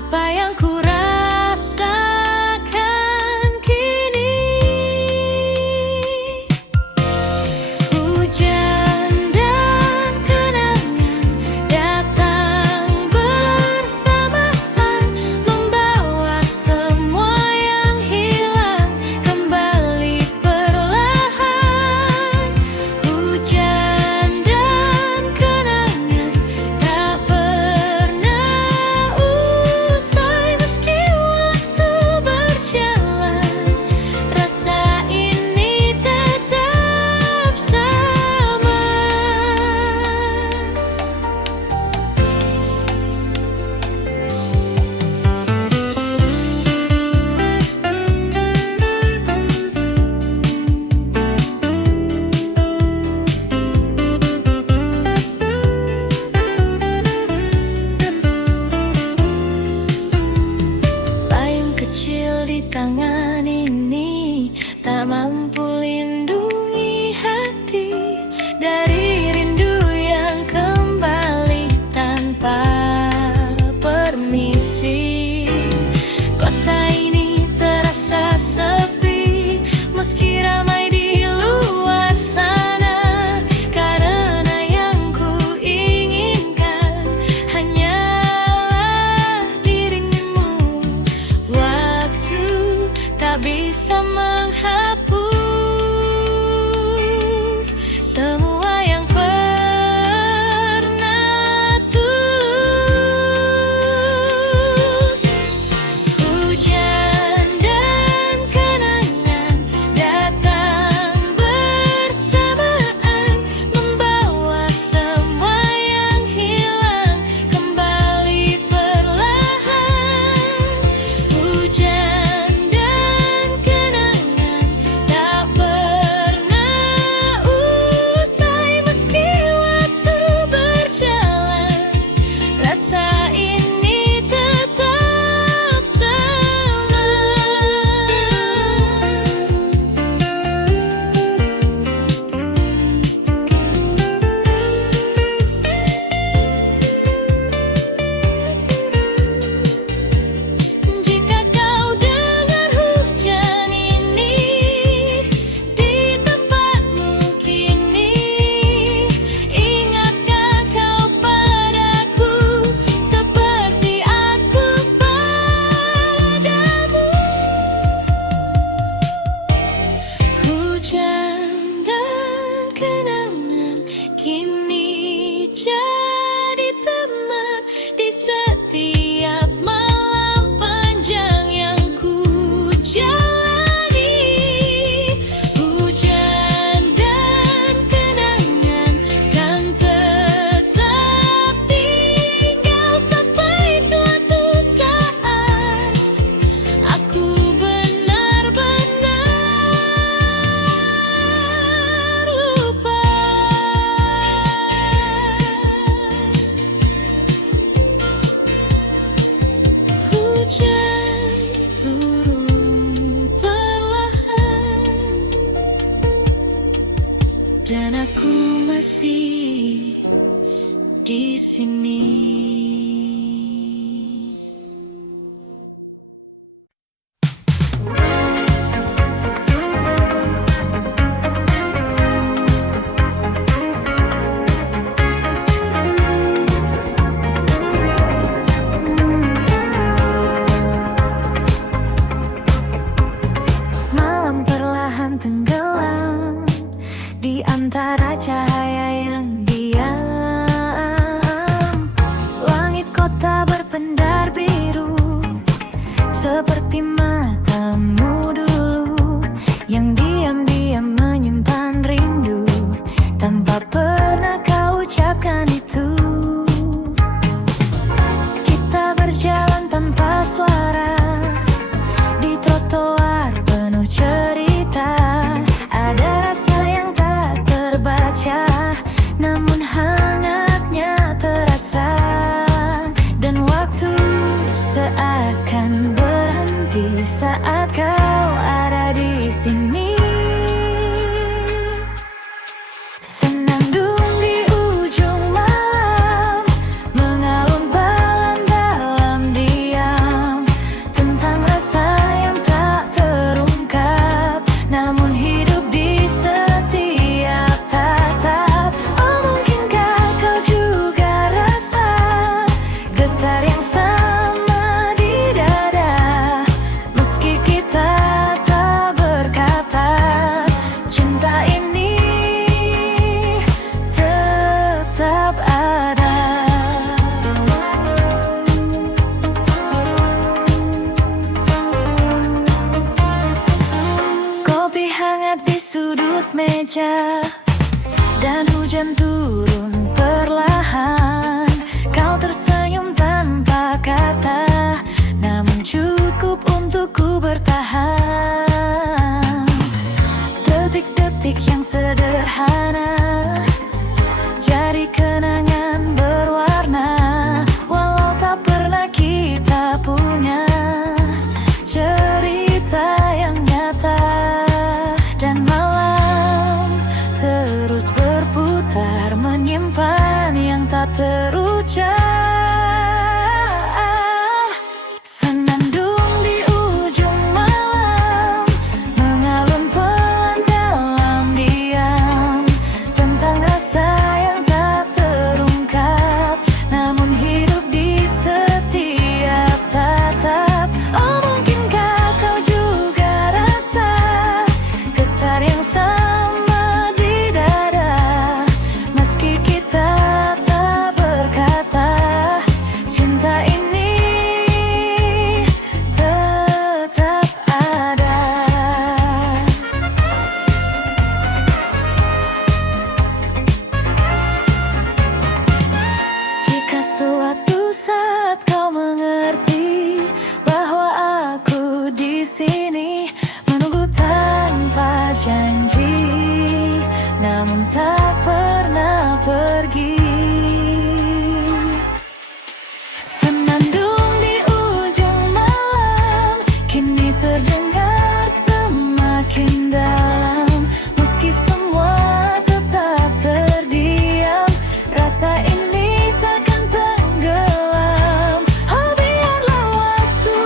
apa yang ku rasakan kini. Hujan dan kenangan datang bersamaan, membawa semua yang hilang kembali perlahan. Hujan dan kenangan tak pernah usai hujan. Senandung di ujung malam mengalun pelan dalam diam, tentang rasa yang tak terungkap namun hidup di setiap tatap. Oh, mungkinkah kau juga rasa getar yang sama di dada, meski kita tak berkata, cinta ini tetap ada. Jika suatu saat kau mengerti bahwa aku di sini menunggu tanpa janji, namun tak pernah pergi. Senandung di ujung malam kini terdengar semakin dalam, meski semua tetap terdiam, rasa ini takkan tenggelam. Oh, biarlah waktu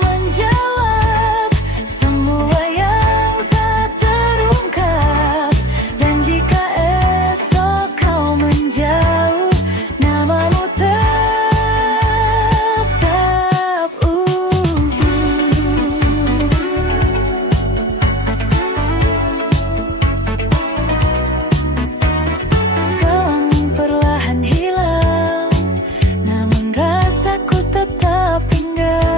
menjawab semua yang tak terungkap, dan jika esok kau menjauh, namamu tetap Gelang perlahan hilang, namun rasaku tetap tinggal.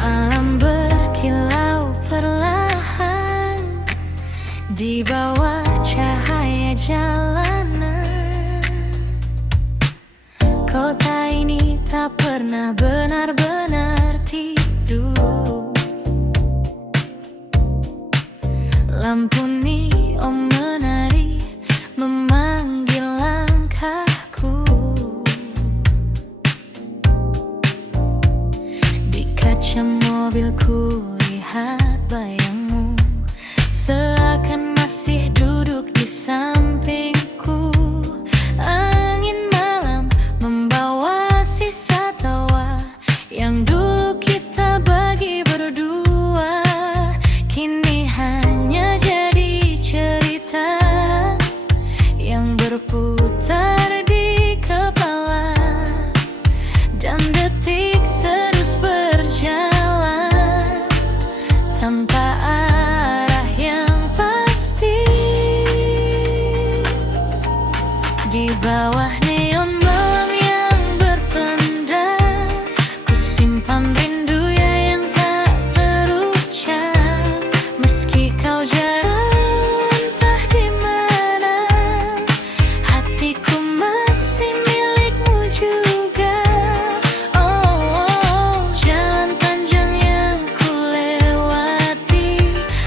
Malam berkilau perlahan di bawah cahaya jalanan. Kota ini tak pernah benar-benar tidur. Lampu neon menari memanggil langkahku. Di kaca mobilku lihat bayangmu, seakan masih duduk di sampingku. Angin malam membawa sisa tawa yang dulu kita bagi berdua, kini hanya jadi cerita yang berputar di kepala, dan detik terus berjalan tanpa arah yang pasti. Di bawah neon malam yang bertanda, ku simpan rindu ya yang tak terucap, meski kau jauh entah di mana, hatiku masih milikmu juga. Oh, jalan panjang yang ku lewati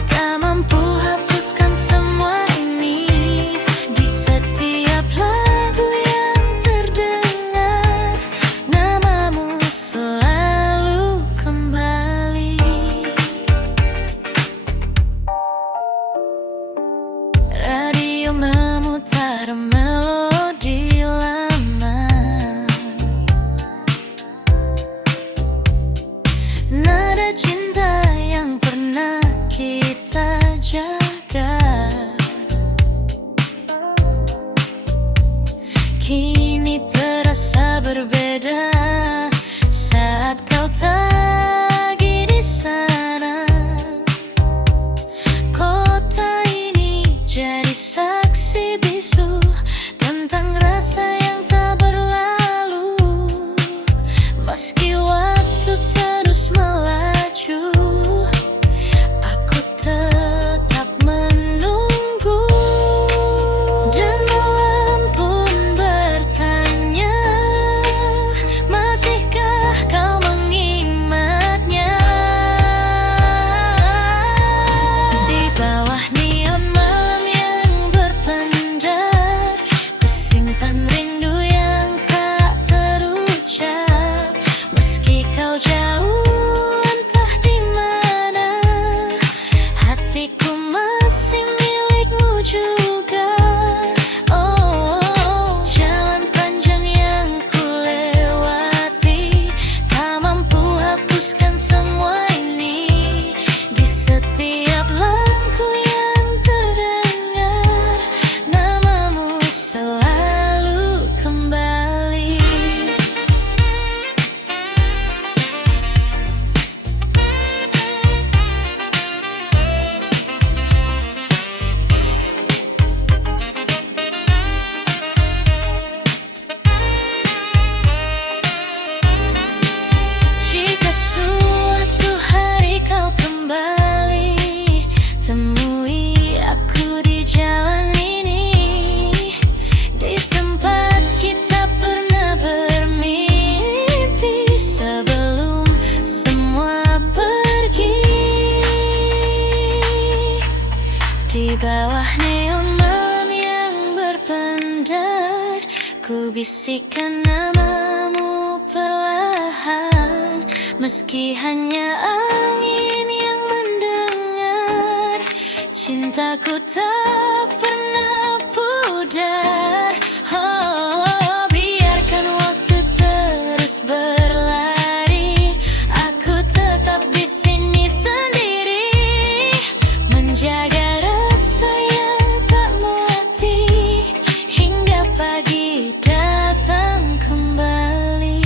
tak mampu hapuskan semua ini. Di setiap lagu yang terdengar, namamu selalu kembali. Radio memutar melodi lama, nada cinta yang pernah kita jaga, kini terasa berbeda saat kau lagi di sana. Kota ini jadi saksi bisu tentang rasa yang tak berlalu, meski waktu terus melaju, aku tetap menunggu. Dan malam pun bertanya, Ku bisikkan namamu perlahan, meski hanya angin yang mendengar. Cintaku tak pernah pudar. Oh, biarkan waktu terus berlari, aku tetap di sini sendiri, menjaga rasa yang tak mati hingga pagi datang kembali.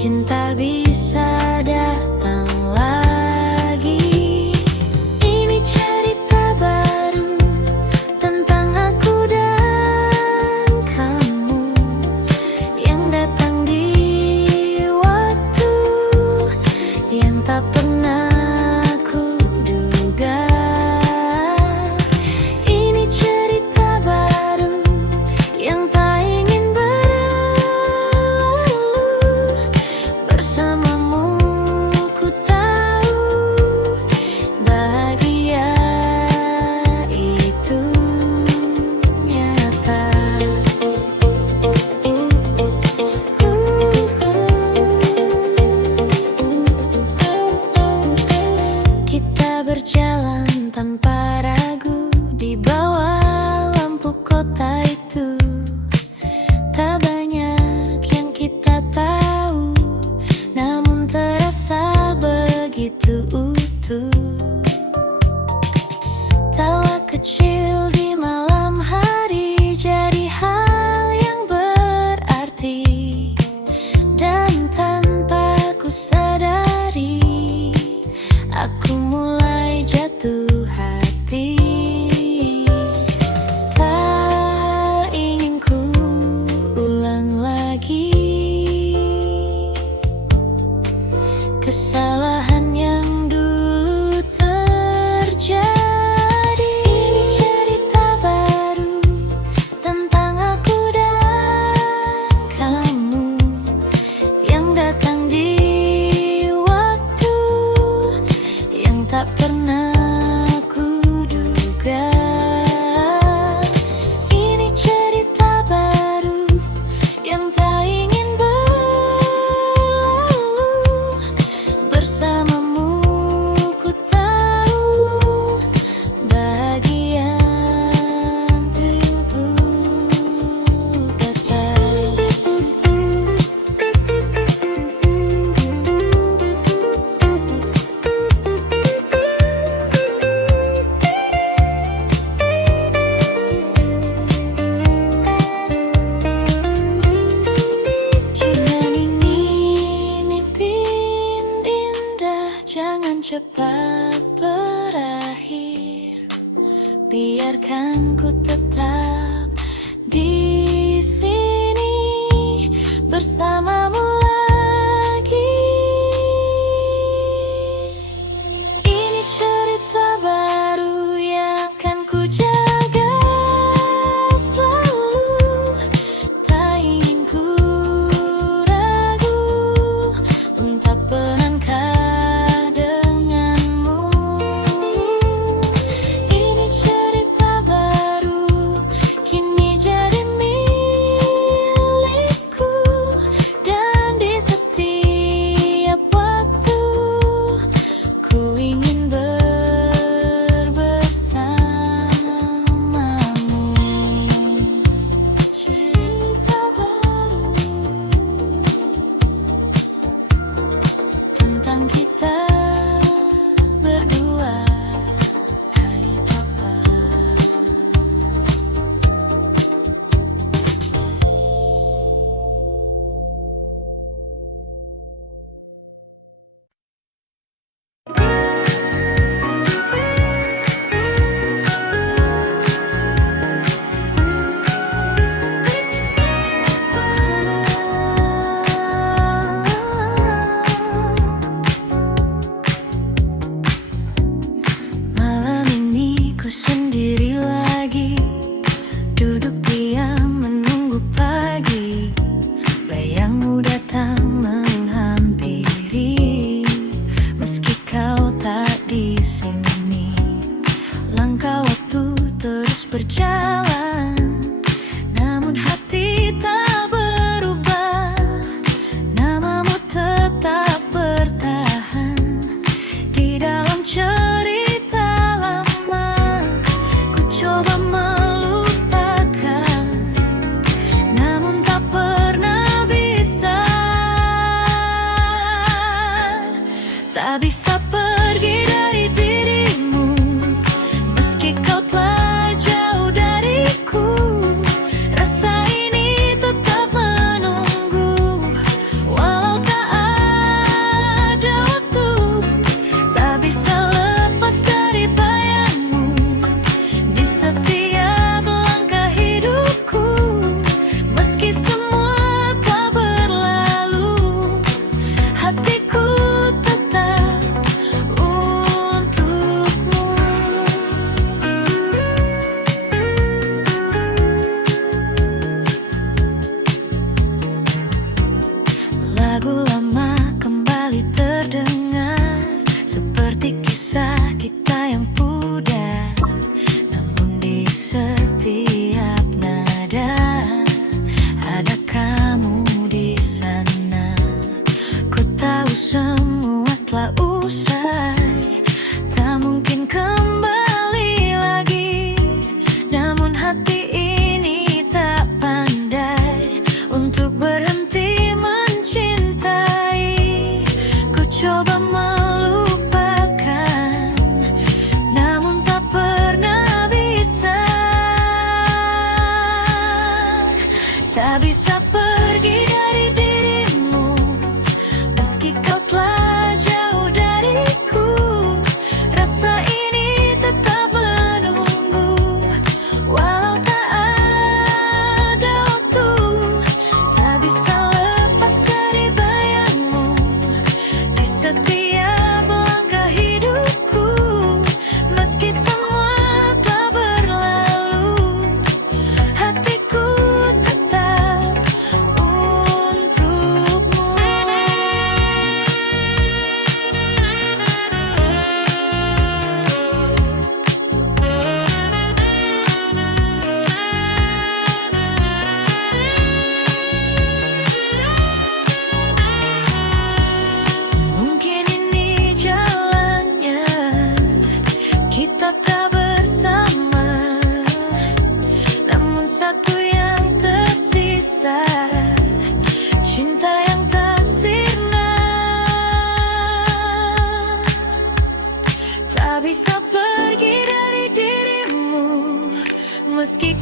cinta bisa datang lagi. Ini cerita baru tentang aku dan kamu yang datang di waktu yang tak pernah ku duga. Ini cerita baru yang tak ingin berlalu. Bersamamu ku tahu bahagia itu nyata. Kita berjalan tanpa ragu di bawah lampu kota itu. Tak banyak yang kita tahu, namun terasa begitu utuh. Tawa kecil di malam hari jadi hal yang berarti, dan tanpa ku sadari aku mulai jatuh hati. Tak ingin ku ulang lagi kesalahan yang dulu terjadi. Ini cerita baru tentang aku dan kamu yang datang di waktu yang tak pernah ku duga. Ini cerita baru yang tak ingin berlalu. Bersamamu ku tahu bahagia tubuh kata. Jangan ini mimpi indah, jangan cepat berakhir. Biarkan ku tetap di sini bersamamu lagi. Ini cerita baru yang akan ku jaga selalu. Tak ingin ku ragu untuk melangkah denganmu. Ini cerita baru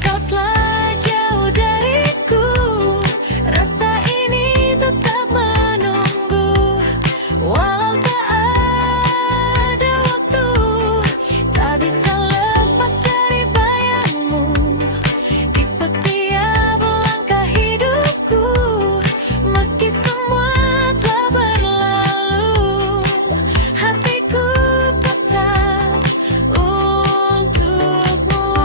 kau telah jauh dariku. Rasa ini tetap menunggu, walau tak ada waktu. Tak bisa lepas dari bayangmu di setiap langkah hidupku. Meski semua telah berlalu, hatiku tetap untukmu.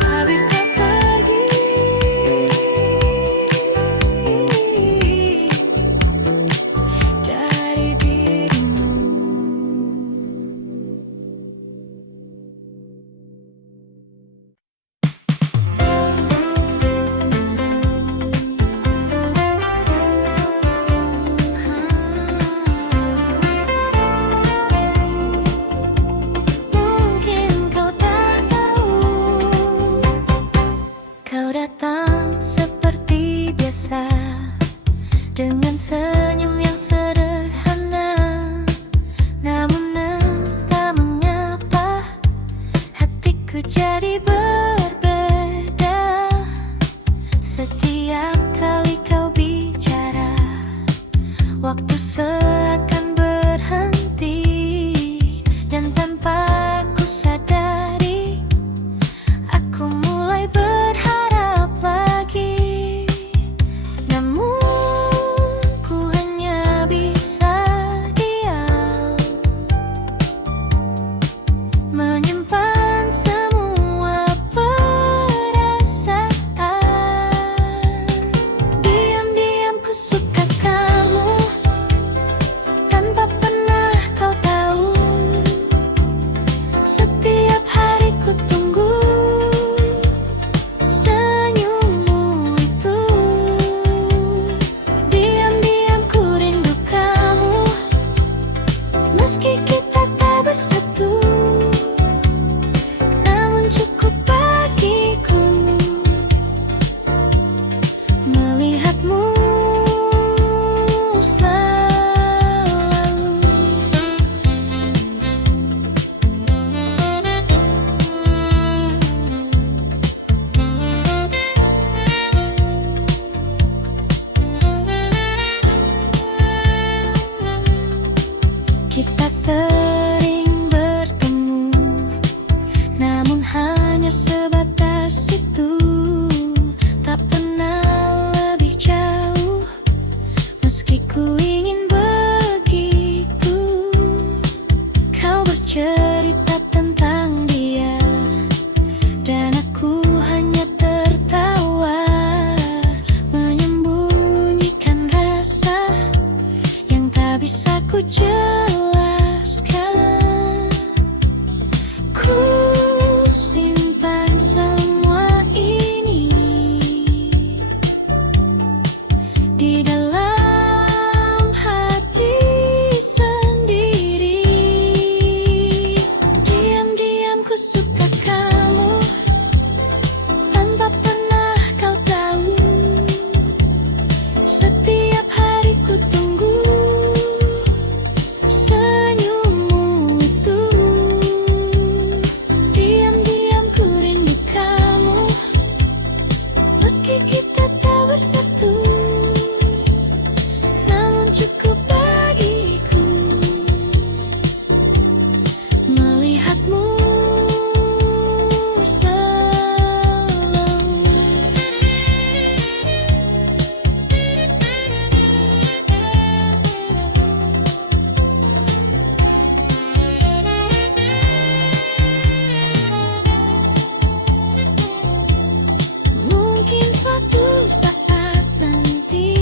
Tak bisa pergi dari dirimu. Mungkin kau tak tahu, kau datang seperti biasa dengan senyum yang sederhana, namun entah mengapa hatiku jadi berbeda. Setiap kali kau bicara, waktu seakan berhenti, dan tanpa ku sadari, aku mulai berharap lagi. Namun ku hanya bisa diam, menyimpan semua perasaan. Diam-diam ku suka kamu, tanpa pernah kau tahu. Setiap hari ku tunggu senyummu itu. Diam-diam ku rindu kamu, meski kita tak bersatu, namun cukup bagiku melihatmu selalu. Kita sering bertemu, namun hanya sebatas itu. Tak pernah lebih jauh, meski ku ingin begitu. Kau bercerita tentang dia, dan aku hanya tertawa, menyembunyikan rasa yang tak bisa ku jelaskan. Ku simpan semua ini di dalam hati sendiri. Diam-diam ku suka kamu, tanpa pernah kau tahu. Setiap hari ku tunggu senyummu itu. Diam-diam ku rindu kamu, meski kita tak bersatu, namun cukup bagiku melihatmu selalu. Mungkin suatu saat nanti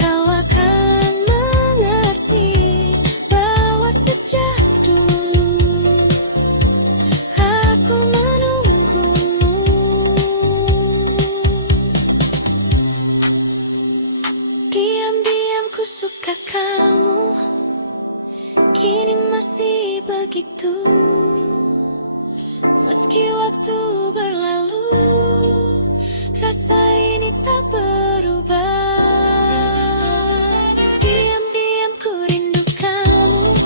kau akan mengerti bahwa sejak dulu aku menunggumu. Diam-diam ku suka kamu, kini masih begitu. Meski waktu berlalu, rasa ini tak berubah. Diam-diam ku rindu kamu,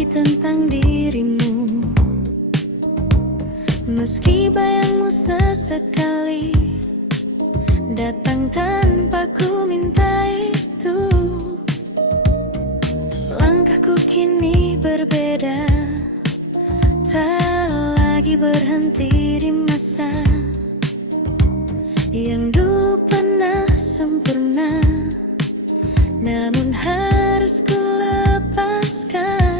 lagi tentang dirimu. Meski bayangmu sesekali datang tanpa ku minta itu, langkahku kini berbeda, tak lagi berhenti di masa yang dulu pernah sempurna, namun harus ku lepaskan.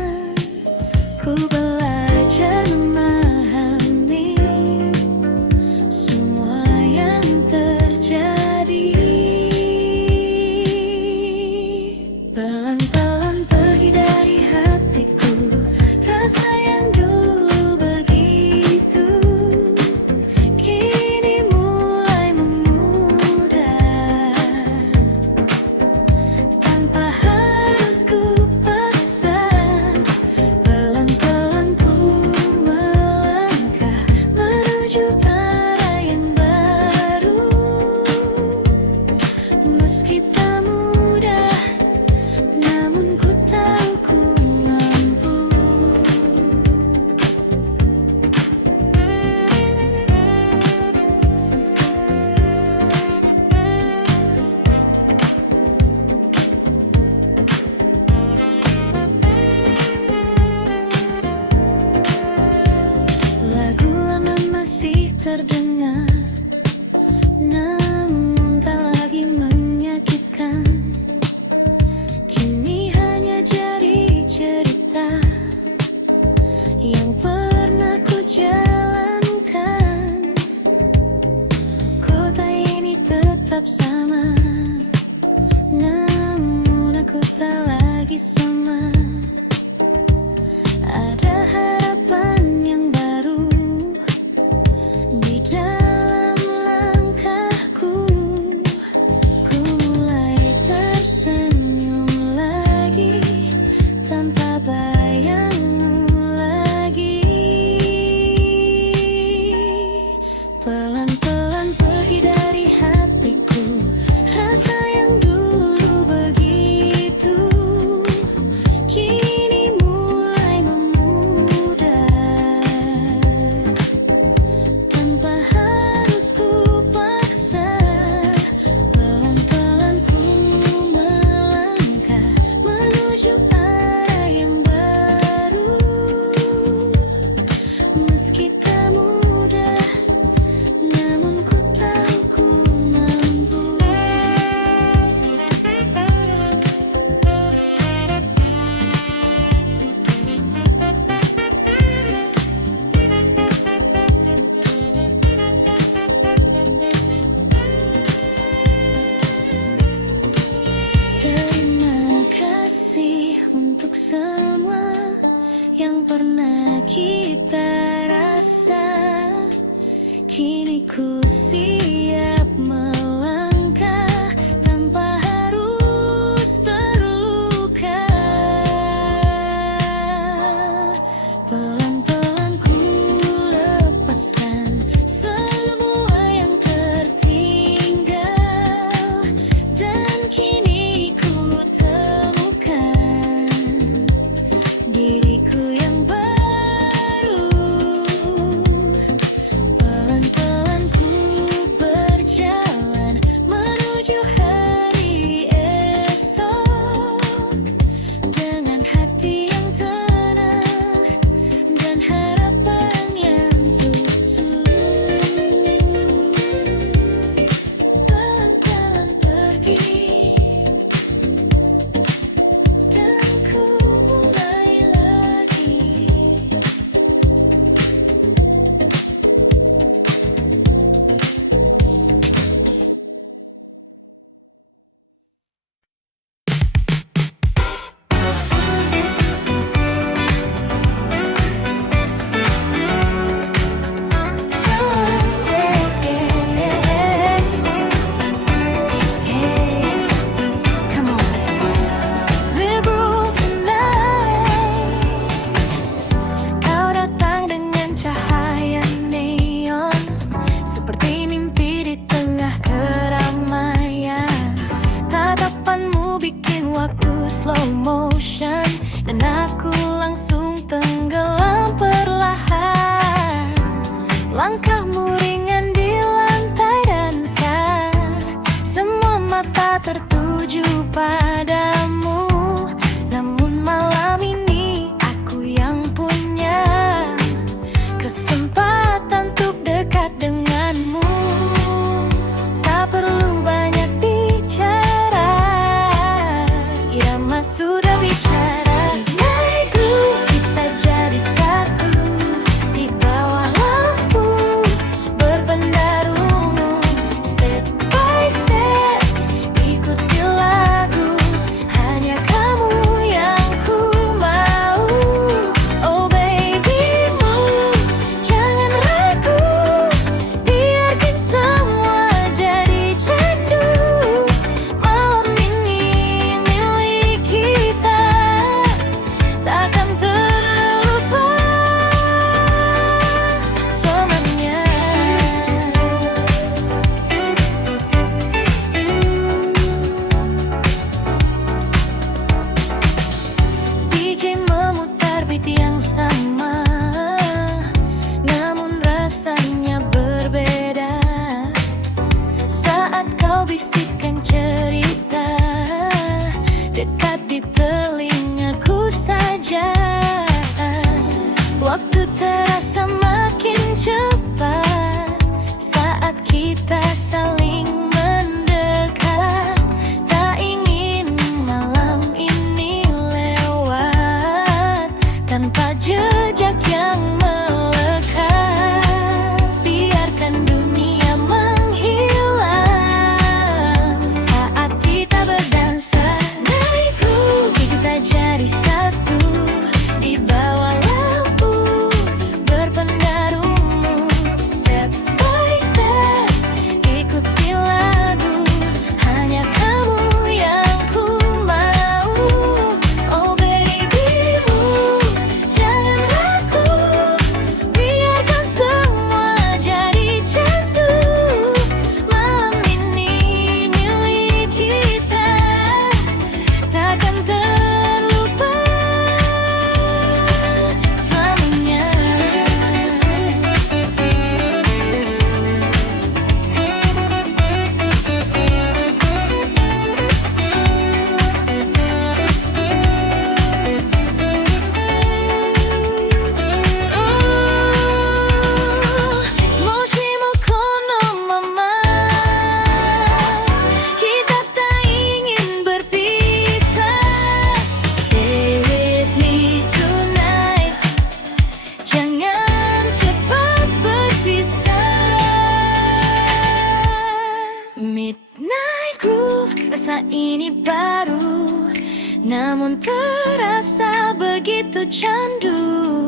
Ku belajar memahami semua yang terjadi. Pelan-pelan pergi dari hatiku rasa yang dulu begitu, kini mulai memudar tanpa harus ku paksa. Pelan-pelan ku melangkah menuju arah yang baru, meski tak mudah, namun ku tahu ku mampu. Lagu lama masih terdengar, namun tak lagi menyakitkan. Kini hanya jadi cerita yang pernah ku jalankan. Kota ini tetap sama, namun aku tak lagi sama. Ada harapan yang baru di dalam langkahku. Ku mulai tersenyum lagi tanpa bayangmu lagi. Pelan-pelan pergi dari hatiku rasa yang dulu begitu, kini mulai memudar tanpa harus ku paksa. Pelan-pelan ku melangkah menuju arah yang baru, meski tak mudah, namun ku tahu ku mampu. Terima kasih untuk semua yang pernah kita rasa. Kini ku siap melangkah tanpa harus terluka. Pelan-pelan ku lepaskan semua yang tertinggal, dan kini ku temukan diriku yang baru. Pelan-pelan ku namun terasa begitu candu.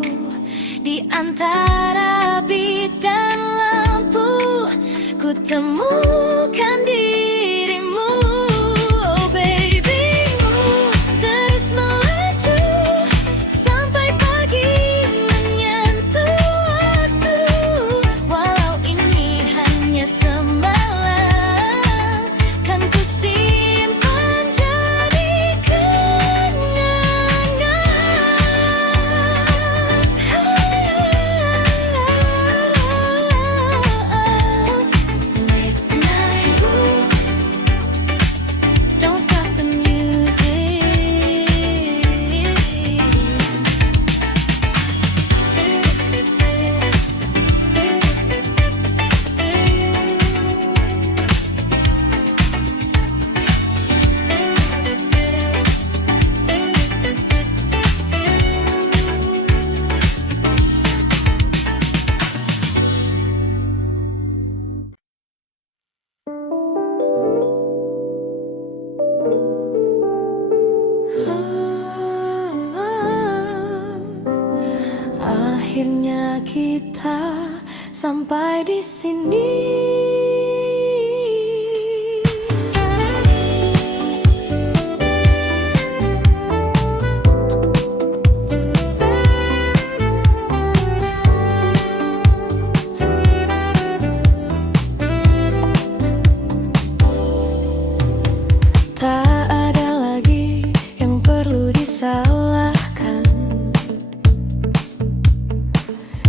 Di antara beat dan lampu, ku temukan dirimu. Oh baby, terus melaju sampai pagi menyentuh waktu. Walau ini hanya semalam, kan ku simpan jadi kenangan. Midnight Blue, don't stop the music. Akhirnya kita sampai di sini. Tak ada lagi yang perlu disalahkan.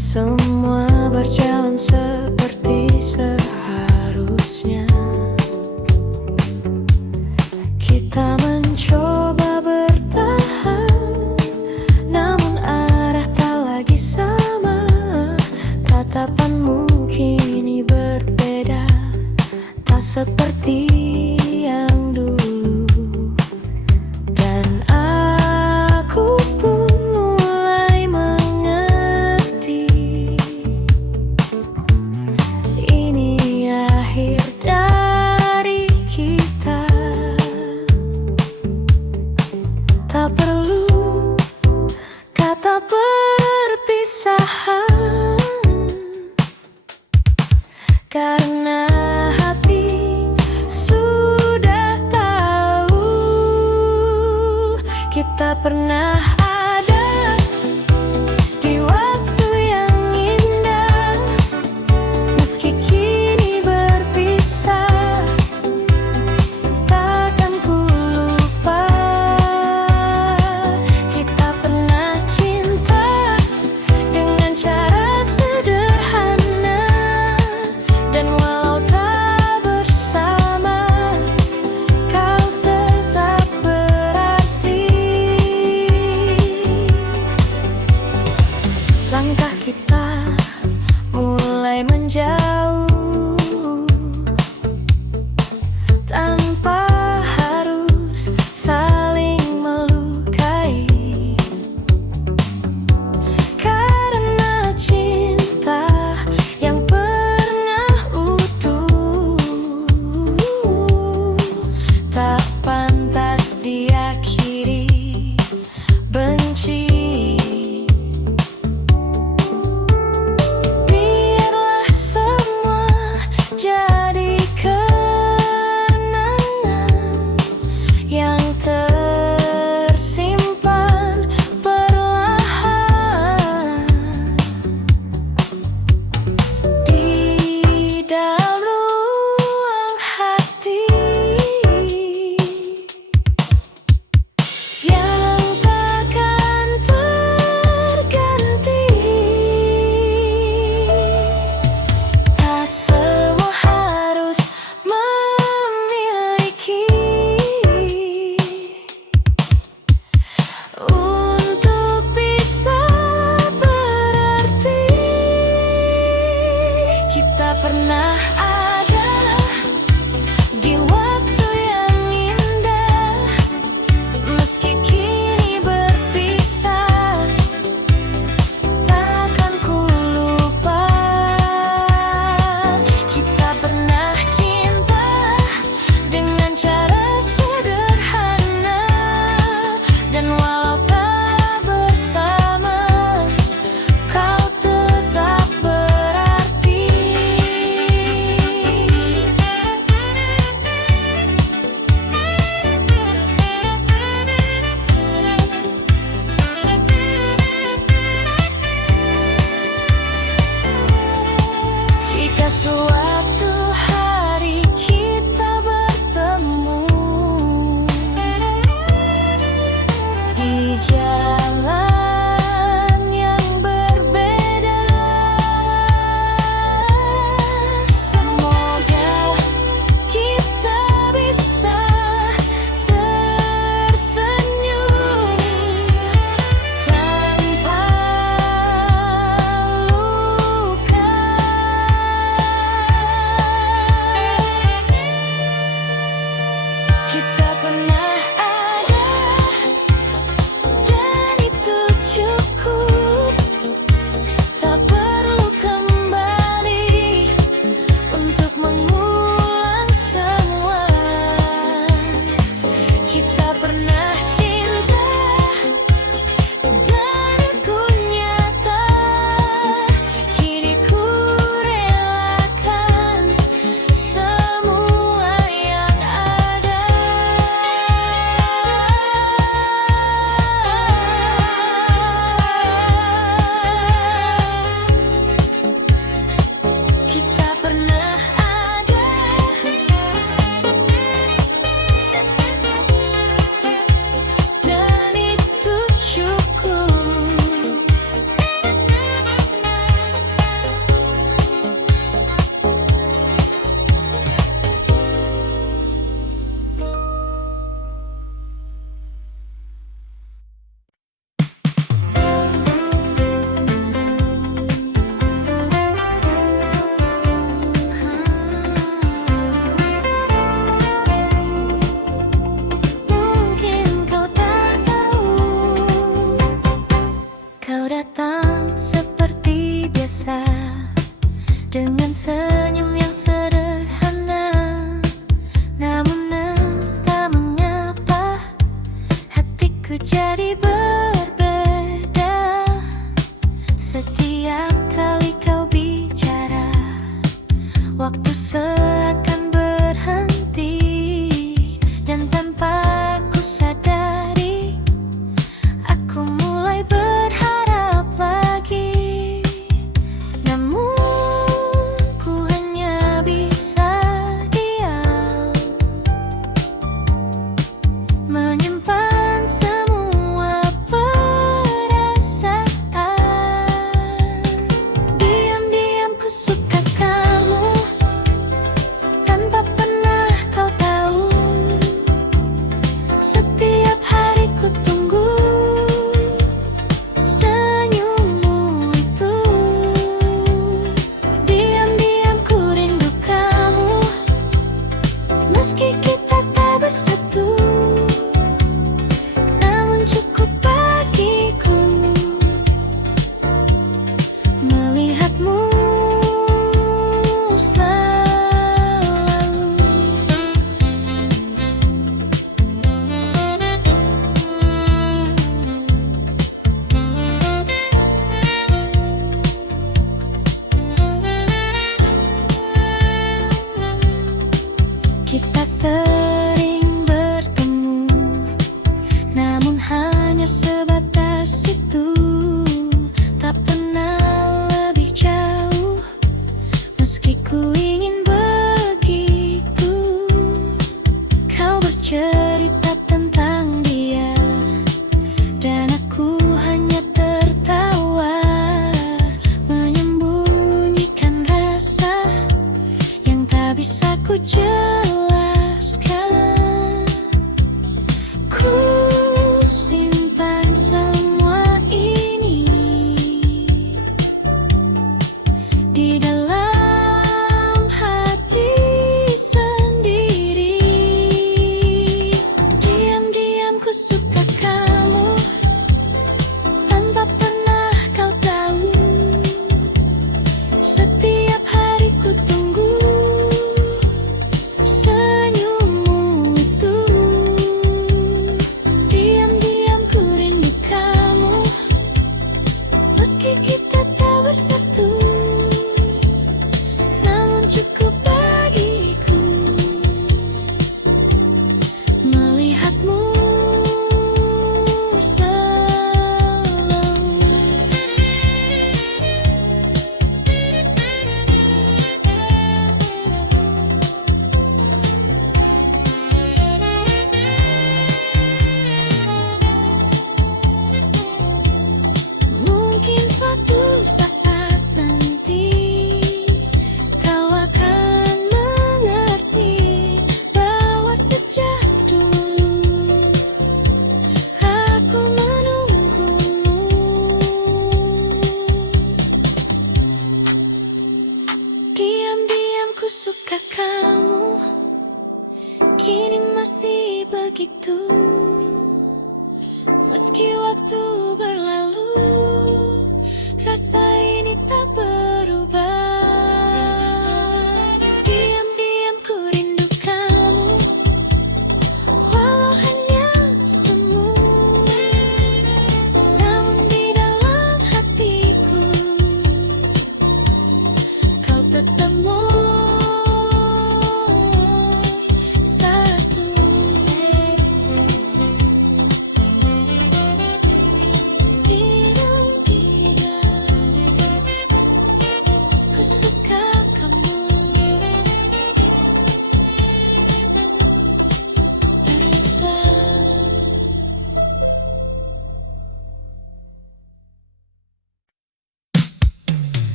Semua berjalan seperti seharusnya. Kita mencoba bertahan, namun arah tak lagi sama. Tatapanmu kini berbeda, tak seperti yang dulu. Dan aku pun mulai mengerti, ini akhir dari kita. Tak perlu kata perpisahan, karena hati sudah tahu kita pernah ada di waktu yang indah. Meski kini berpisah, takkan ku lupa. Kita pernah cinta dengan cara sederhana, dan walau tak bersama, kau tetap berarti.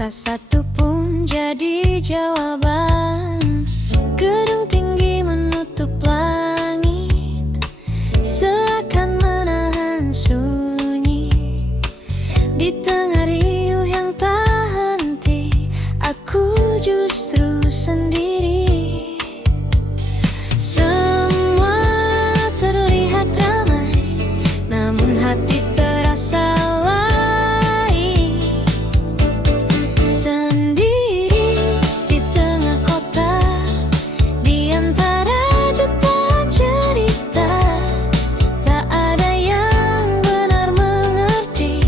Tak satu pun jadi jawaban. Gedung tinggi menutup langit, seakan menahan sunyi. Di tengah riuh yang tak henti, aku justru sendiri. Semua terlihat ramai, namun hati terasa lain. Sendiri di tengah kota, di antara jutaan cerita, tak ada yang benar mengerti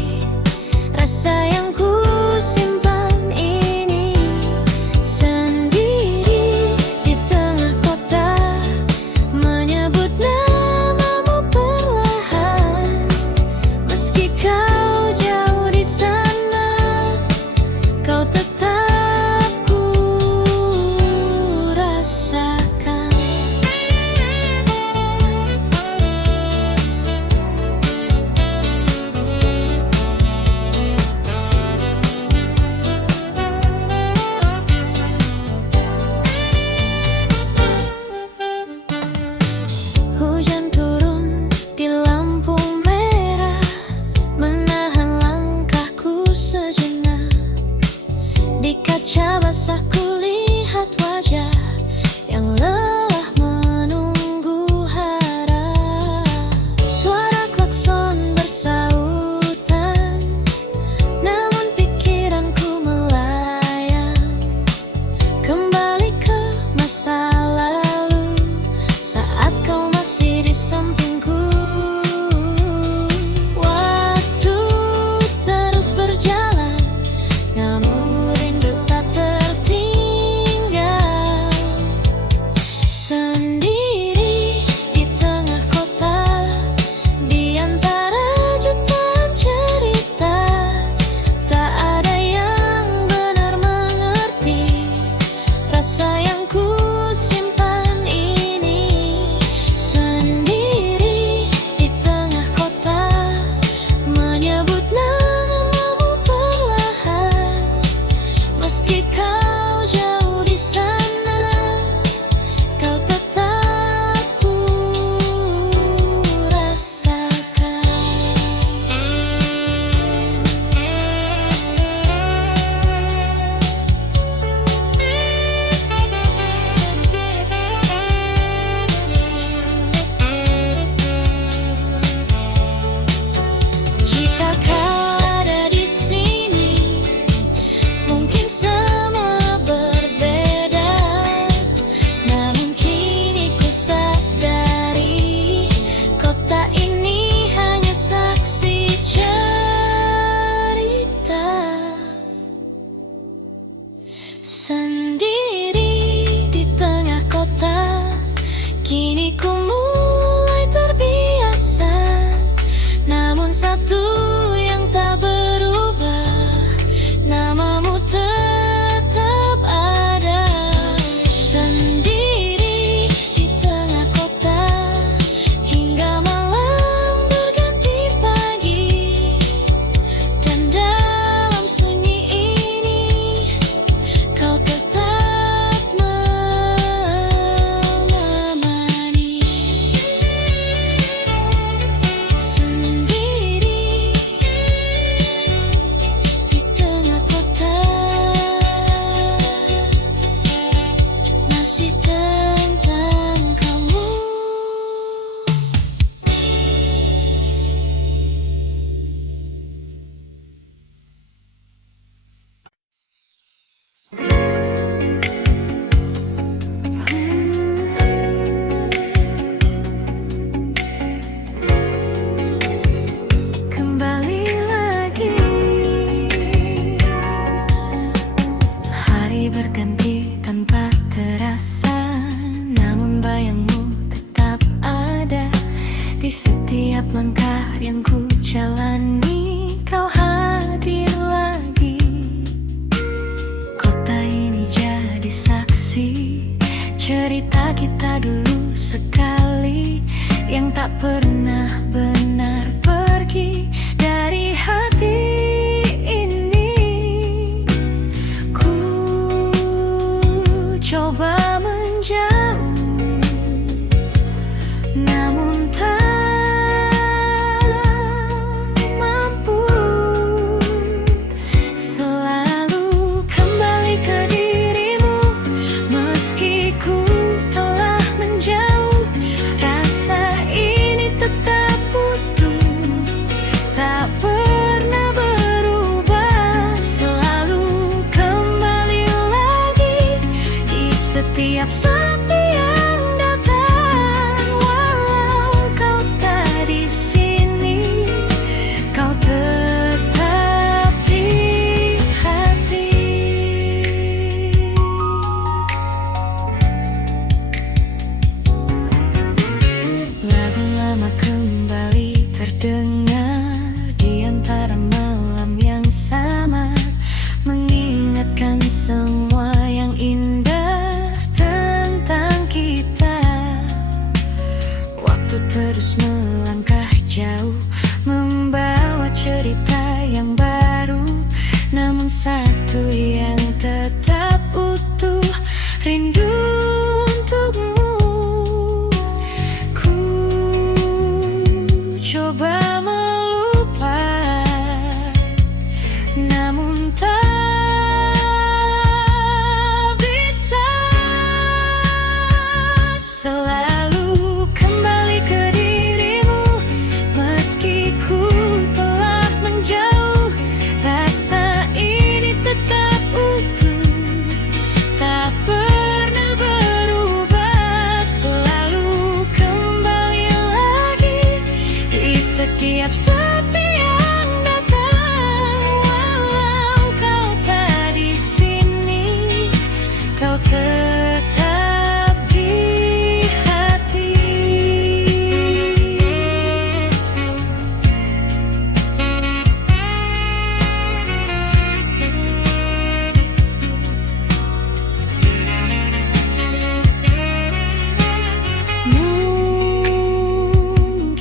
setiap sepi yang datang. Walau kau tak di sini, kau tetap di hati. Lagu lama kembali terdengar di antara malam yang sama, mengingatkan semua yang indah tentang kita. Waktu terus melangkah jauh, membawa cerita yang baru, namun satu yang tetap utuh, rindu untukmu. Ku coba melupakan, namun tak bisa. Selalu kembali ke dirimu, meski ku telah menjauh. Rasa ini tetap utuh, tak pernah berubah. Selalu kembali lagi di setiap sepi yang datang. Walau kau tak di sini, kau tetap di hati.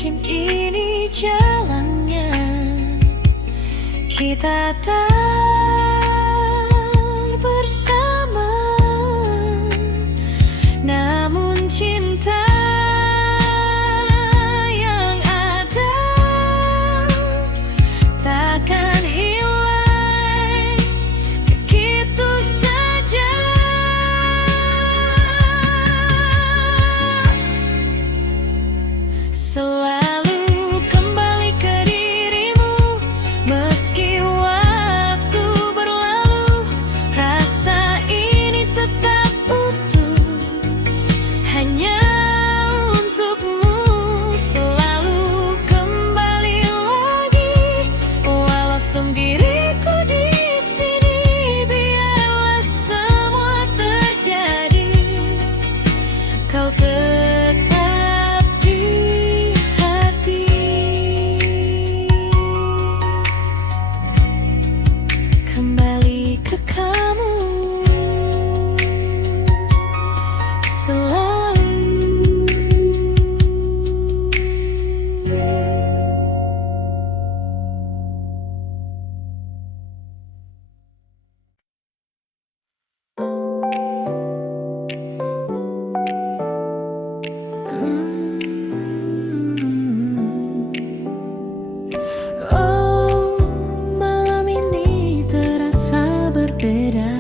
Mungkin ini jalannya, kita tak bersama, namun cinta yang ada takkan hilang begitu saja. Selalu kembali ke dirimu, meski waktu berlalu. Rasa ini tetap utuh, hanya untukmu. Selalu kembali lagi, walau sendiriku di sini. Biarlah semua terjadi, kau tetap di hati. Kembali ke kamu selalu. Oh, malam ini terasa berbeda.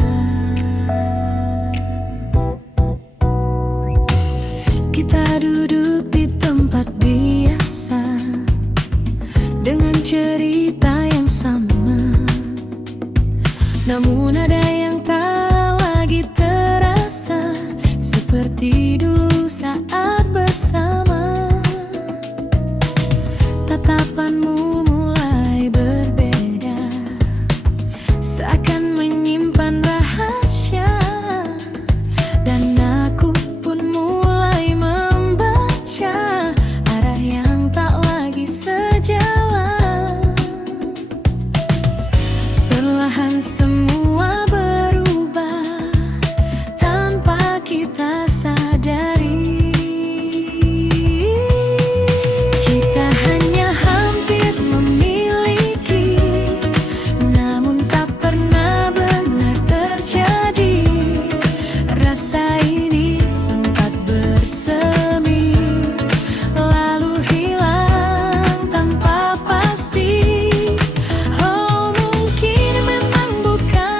Kita duduk di tempat biasa, dengan cerita yang sama, namun ada yang tak lagi terasa seperti dulu saat bersama. Tatapanmu mulai berbeda, seakan menyimpan rahasia, dan aku pun mulai membaca arah yang tak lagi sejalan. Perlahan semua berubah tanpa kita sadari. Kita hanya hampir memiliki, namun tak pernah benar terjadi. Rasa ini sempat bersemi, lalu hilang tanpa pasti. Oh, mungkin memang bukan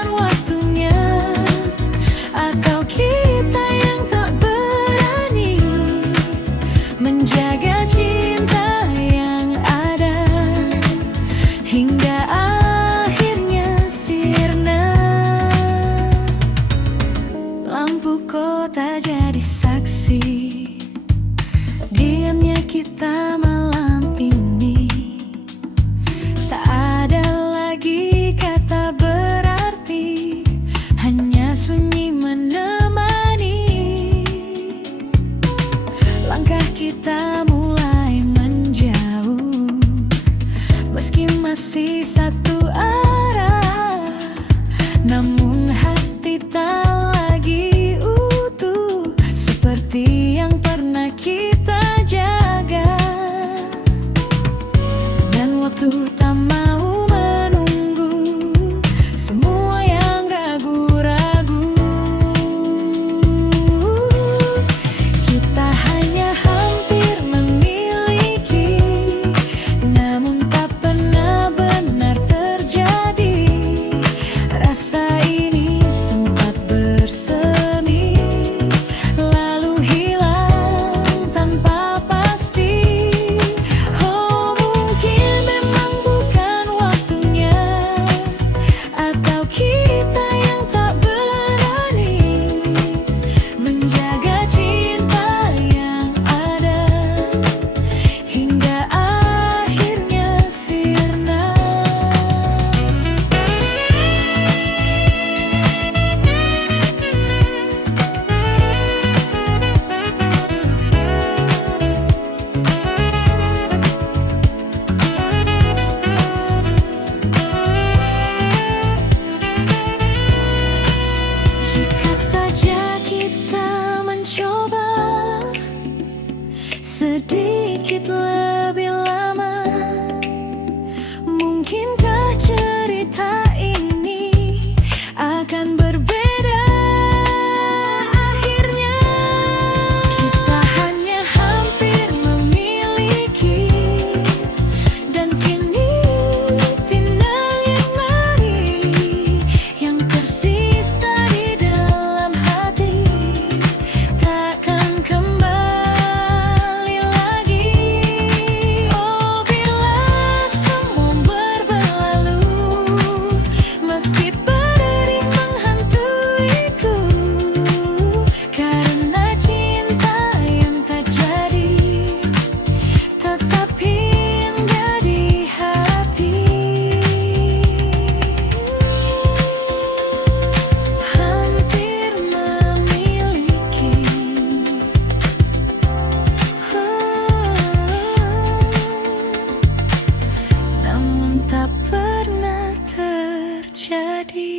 terjadi.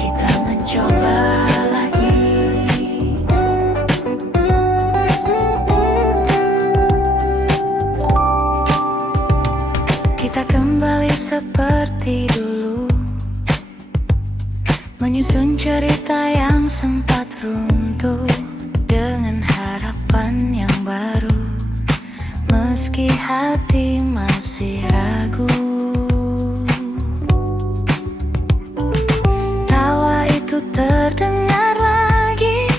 Kita mencoba lagi. Kita kembali seperti dulu, menyusun cerita yang sempat runtuh dengan harapan yang baru. Meski hati masih ragu, tawa itu terdengar lagi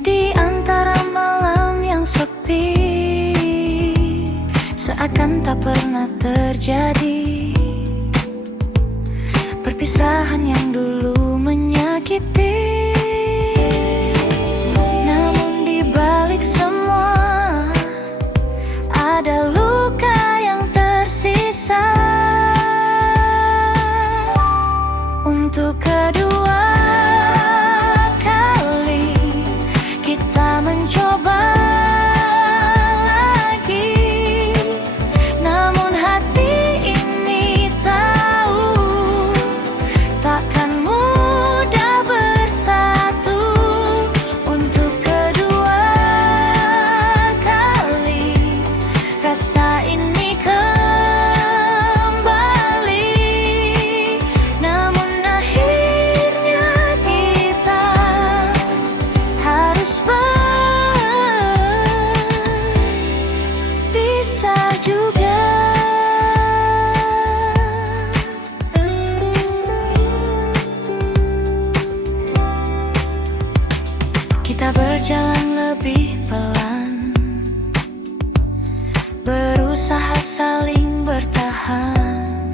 di antara malam yang sepi, seakan tak pernah terjadi. Perpisahan yang dulu menyakiti, namun di balik semua ada luka yang tersisa. Untuk kedua kali kita mencoba lagi, namun hati ini tahu takkan mudah bersatu. Untuk kedua kali rasa ini kembali, namun akhirnya kita harus berpisah juga. Kita berjalan lebih pelan, berusaha saling bertahan,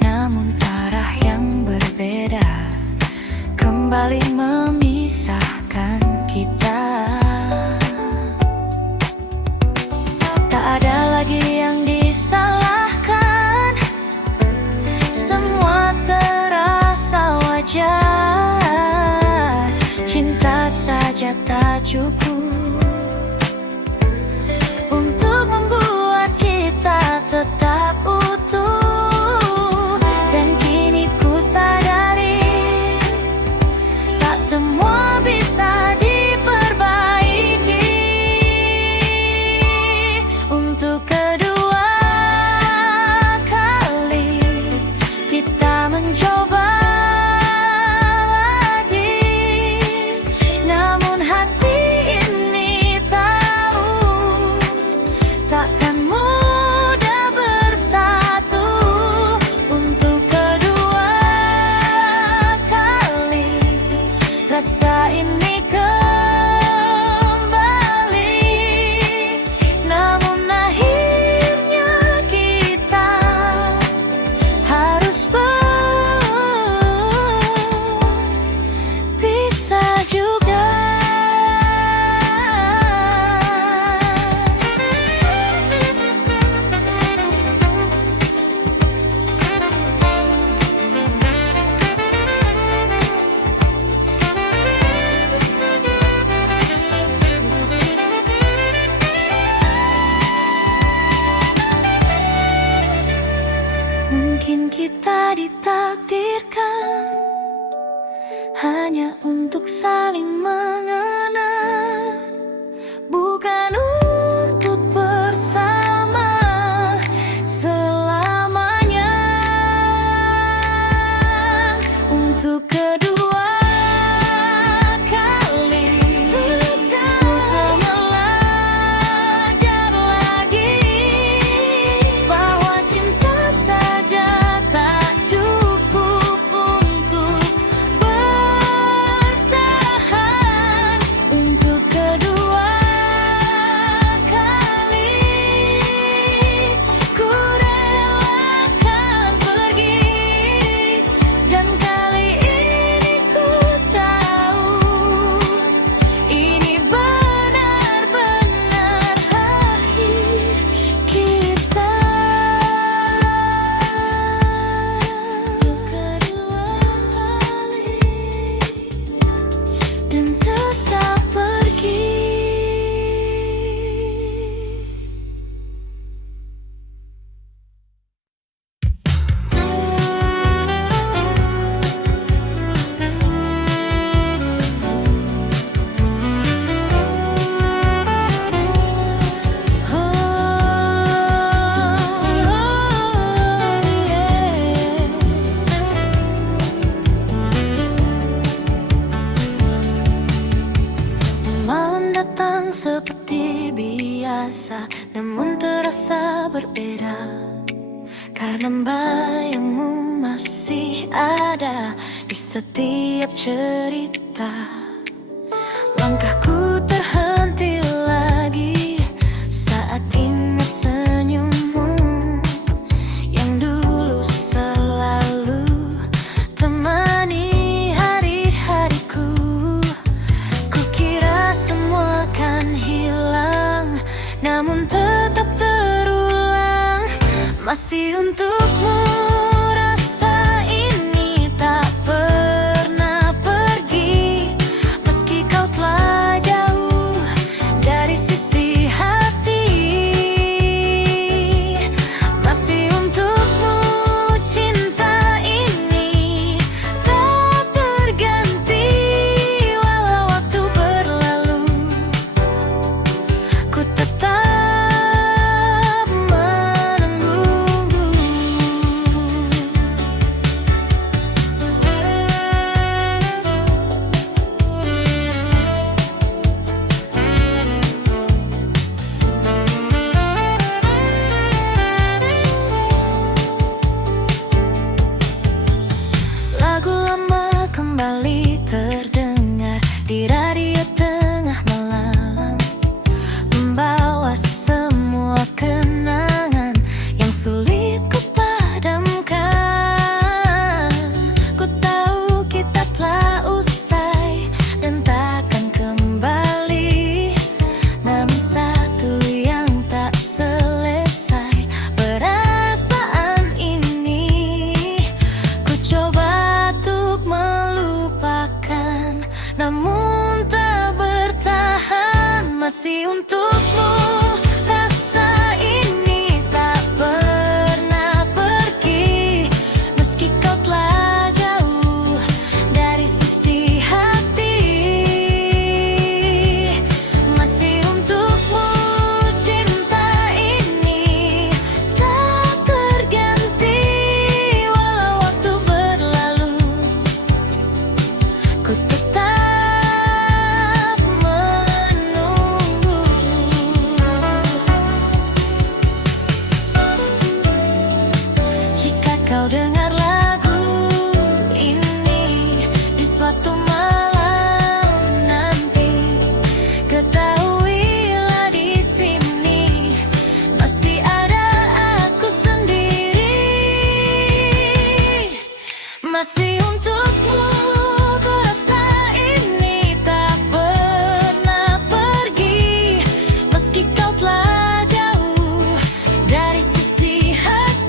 namun arah yang berbeda kembali memisahkan kita. Tak ada lagi yang disalahkan, semua terasa wajar. Cinta saja tak cukup untuk membuat kita tetap utuh. Dan kini ku sadari, tak semua bisa diperbaiki. Untuk kedua kali kita mencoba lagi, namun hati ini tahu takkan mudah bersatu. Untuk kedua kali rasa ini kembali, namun akhirnya kita harus berpisah juga. Mungkin kita ditakdirkan hanya untuk saling mengenal, bukan untuk bersama selamanya. Untuk kedua kali untuk belajar lagi bahwa cinta saja tak cukup untuk bertahan. berbeda, karena bayangmu masih ada di setiap cerita. Langkahku terhenti lagi saat ingat senyummu yang dulu selalu temani hari-hariku. Kukira semua kan hilang, namun tetap terulang. Masih untukmu rasa ini tak pernah pergi, meski kau telah jauh dari sisi hati. Masih untukmu cinta ini tak terganti, walau waktu berlalu ku tetap kembali terdengar di radio tengah malam, membawa semua kenangan yang sulit ku padamkan. Ku tahu kita telah usai dan takkan kembali, namun satu yang tak selesai, perasaan ini ku coba untuk namun tak bertahan. Masih untukmu rasa ini tak pernah pergi, meski kau telah jauh dari sisi hati. Masih untukmu cinta ini tak terganti, walau waktu berlalu ku tetap kau dengar lagu ini di suatu malam nanti, ketahuilah di sini masih ada aku sendiri. Masih untukmu ku rasa ini tak pernah pergi, meski kau telah jauh dari sisi hati.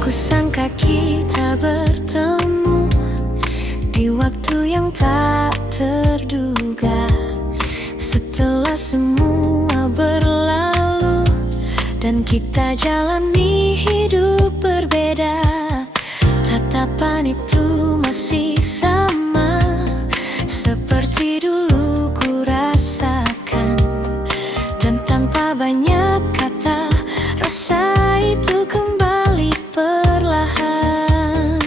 Kusangka kita bertemu di waktu yang tak terduga. Setelah semua berlalu dan kita jalani hidup berbeda, tatapan itu masih sama seperti dulu ku rasakan. Dan tanpa banyak kata, rasa itu kembali perlahan.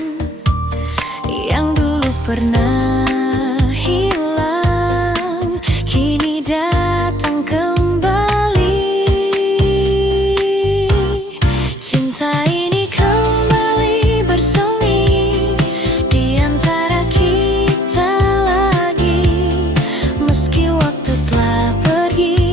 Yang dulu pernah hilang kini datang kembali. Cinta ini kembali bersemi di antara kita lagi, meski waktu telah pergi.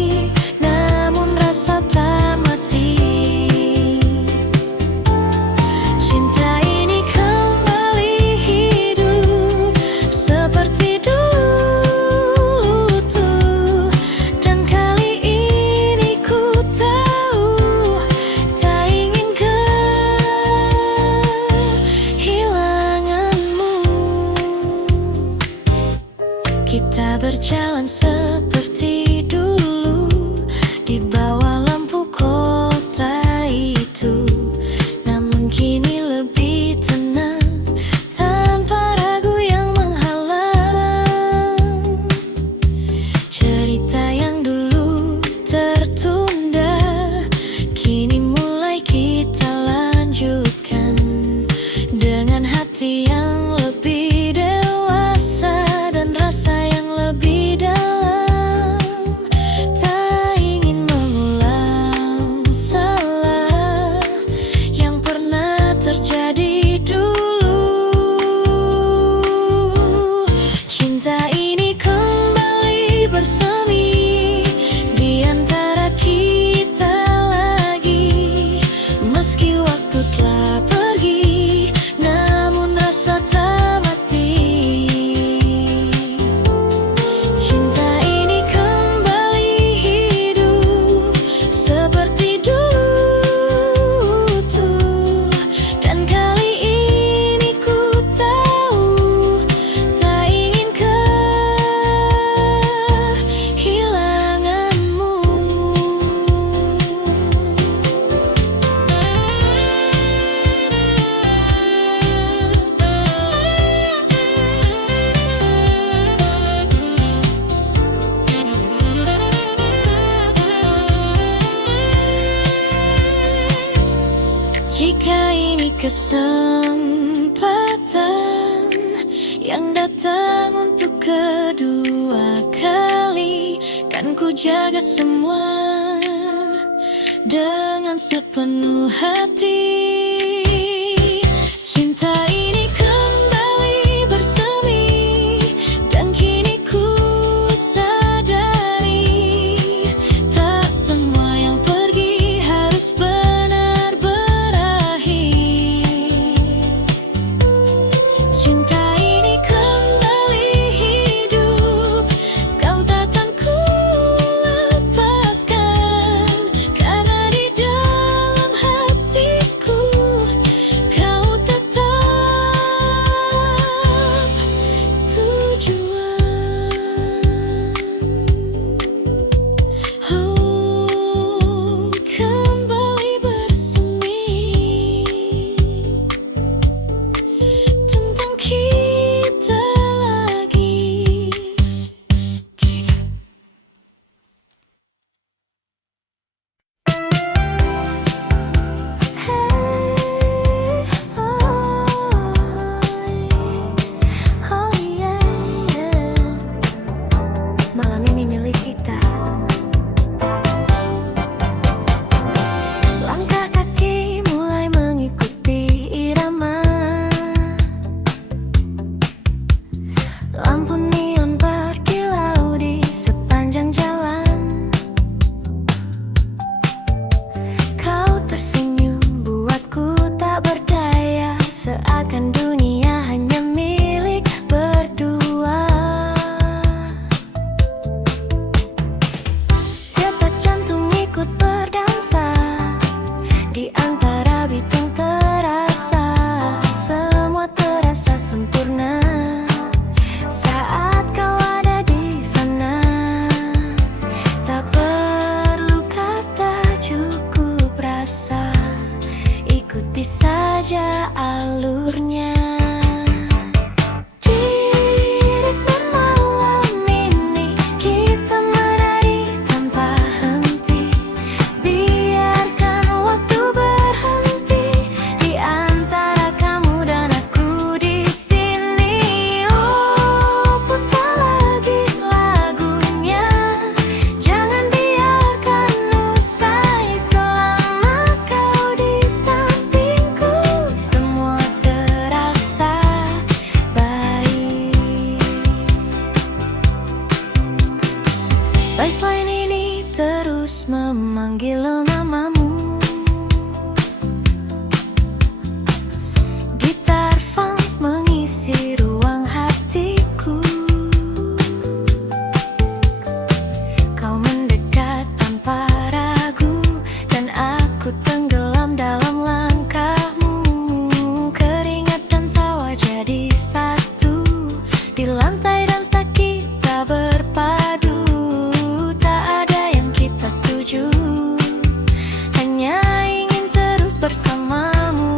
kesempatan yang datang untuk kedua kali. Kan ku jaga semua dengan sepenuh hati. Cinta ini kembali bersemi, dan kini ku sadari tak semua yang pergi harus benar berakhir. Cinta ini kembali hidup, kau takkan ku lepaskan, karena di dalam hatiku kau tetap tujuan. Oh, kembali bersemi tentang kita lagi. Oh yeah, malam ini milik kita. Langkah kaki mulai mengikuti irama, lampu neon berkilau di sepanjang jalan. Kau tersenyum buatku tak berdaya, seakan dunia hanya milik berdua. Detak jantung ikut berdansa di antara bintang, terasa semua terasa sempurna saat kau ada di sana. Tak perlu kata, cukup rasa, ikuti saja alurnya. Di ritme malam ini kita menari tanpa henti, biarkan waktu berhenti di antara kamu dan aku di sini. Oh, putar lagi lagunya, jangan biarkan usai selama kau di sampingku. Semua terasa baik. Baseline ini terus memanggil namamu. Gitar funk mengisi ruang hatiku. Kau mendekat tanpa ragu, dan aku tenggelam dalam langkahmu. Keringat dan tawa jadi satu, di lantai dansa kita berpadu. Tak ada yang kita tuju, hanya ingin terus bersamamu.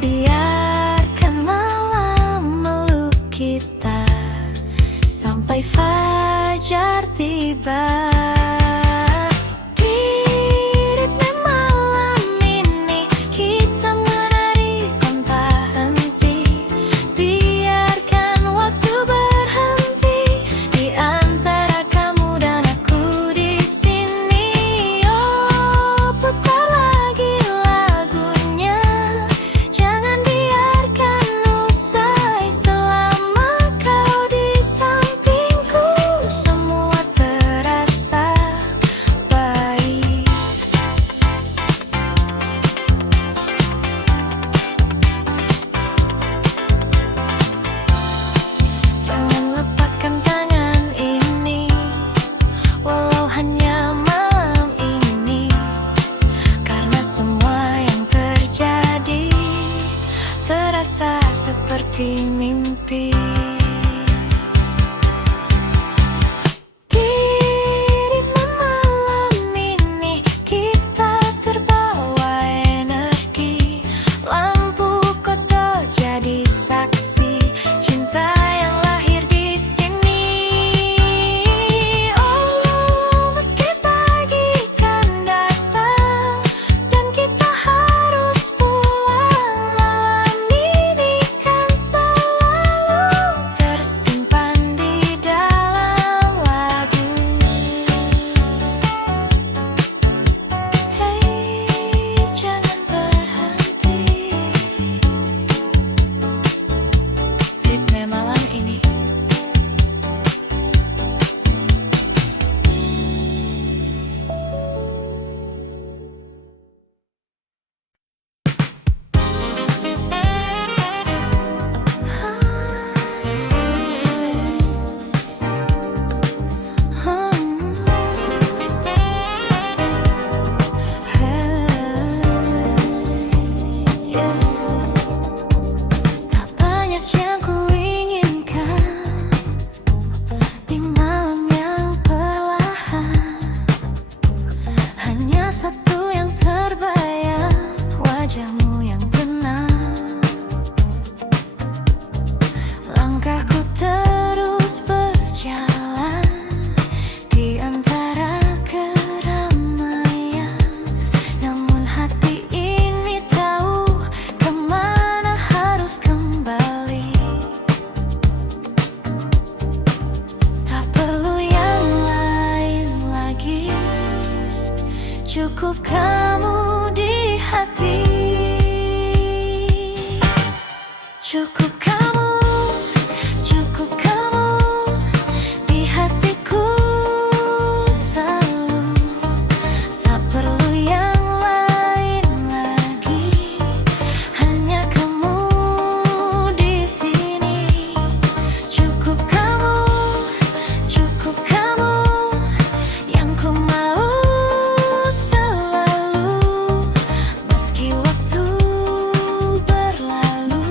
Biarkan malam meluk kita sampai fajar tiba. Di ritme malam ini kita menari tanpa henti, biarkan waktu berhenti di antara kamu dan aku di sini. Oh, putar lagi lagunya, jangan biarkan usai selama kau di sampingku. Semua terasa Cukup kamu di hati. Cukup kamu, cukup kamu di hatiku selalu. Tak perlu yang lain lagi, hanya kamu di sini. Cukup kamu, cukup kamu yang ku mau selalu. Meski waktu berlalu,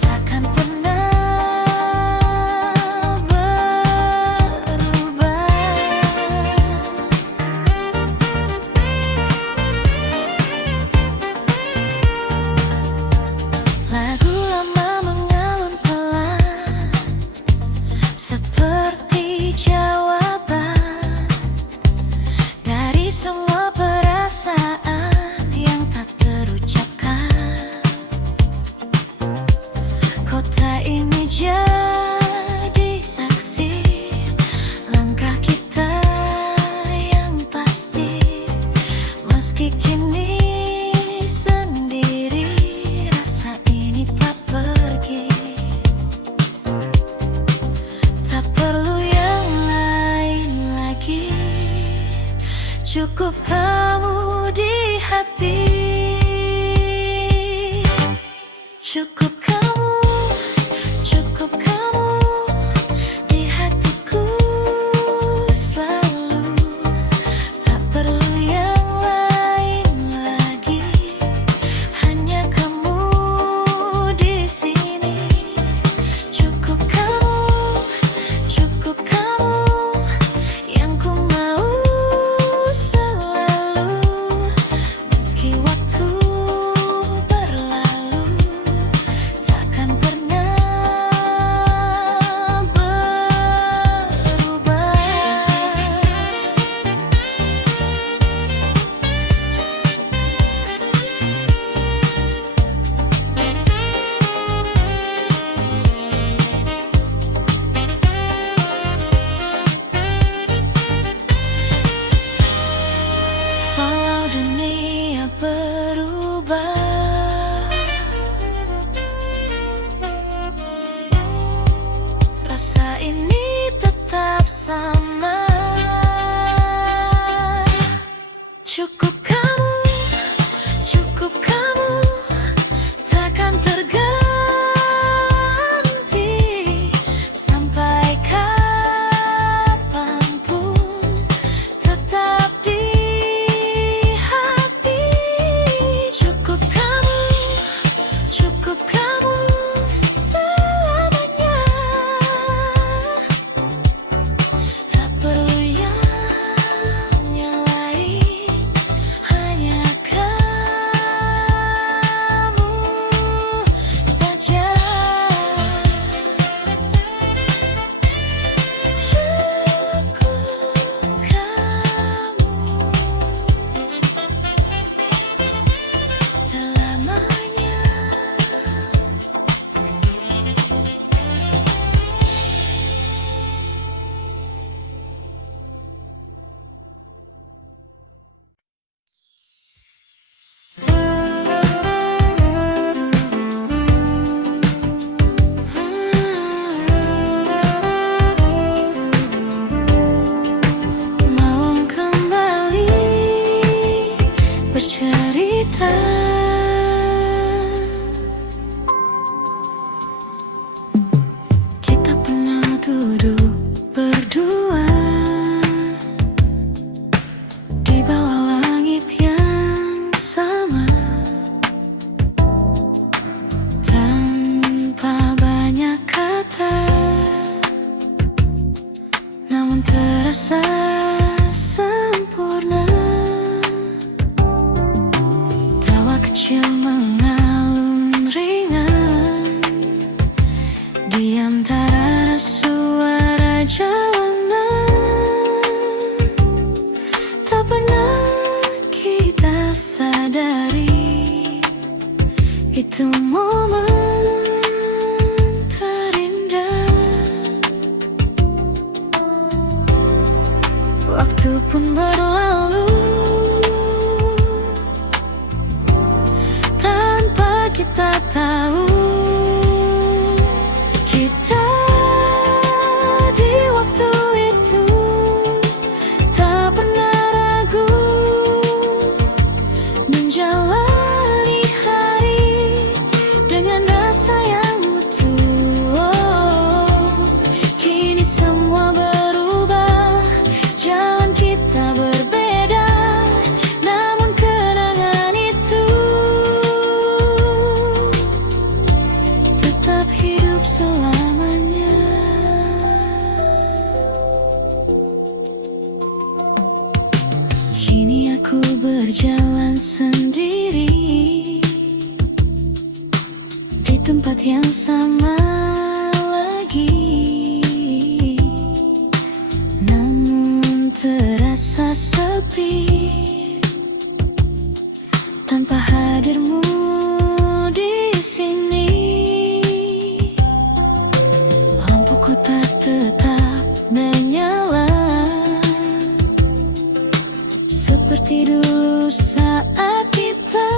takkan pernah berubah. Lagu lama mengalun pelan, seperti jawaban dari semua perasaan yang tak terucapkan. Kota ini jadi saksi langkah kita yang pasti. Meski kini sendiri, rasa ini tak pergi. Tak perlu yang lain lagi, cukup kamu di hati. Cukup kamu, cukup kamu di hatiku selalu. Tak perlu yang lain lagi, hanya kamu di sini. Cukup kamu yang ku mau selalu. Meski waktu berlalu, takkan pernah berubah. Walau dunia berubah, rasa ini tetap sama. Cukup kamu, cukup kamu, takkan terganti. Sampai kapanpun tetap di hati. Cukup kamu selamanya. Tak perlu yang lain, hanya kamu saja. Cukup kamu selamanya. Mau kembali bercerita, kita pernah duduk berdua di bawah langit yang sama, tanpa banyak kata, namun terasa sempurna. Tawa kecil mengalun ringan di antara suara jalanan. Tak pernah kita sadari, itu momen terindah. Waktu pun berlalu, ku berjalan sendiri di tempat yang sama lagi, namun terasa sepi tanpa hadirmu di sini. Lampuku tak tetap menyala seperti dulu saat kita,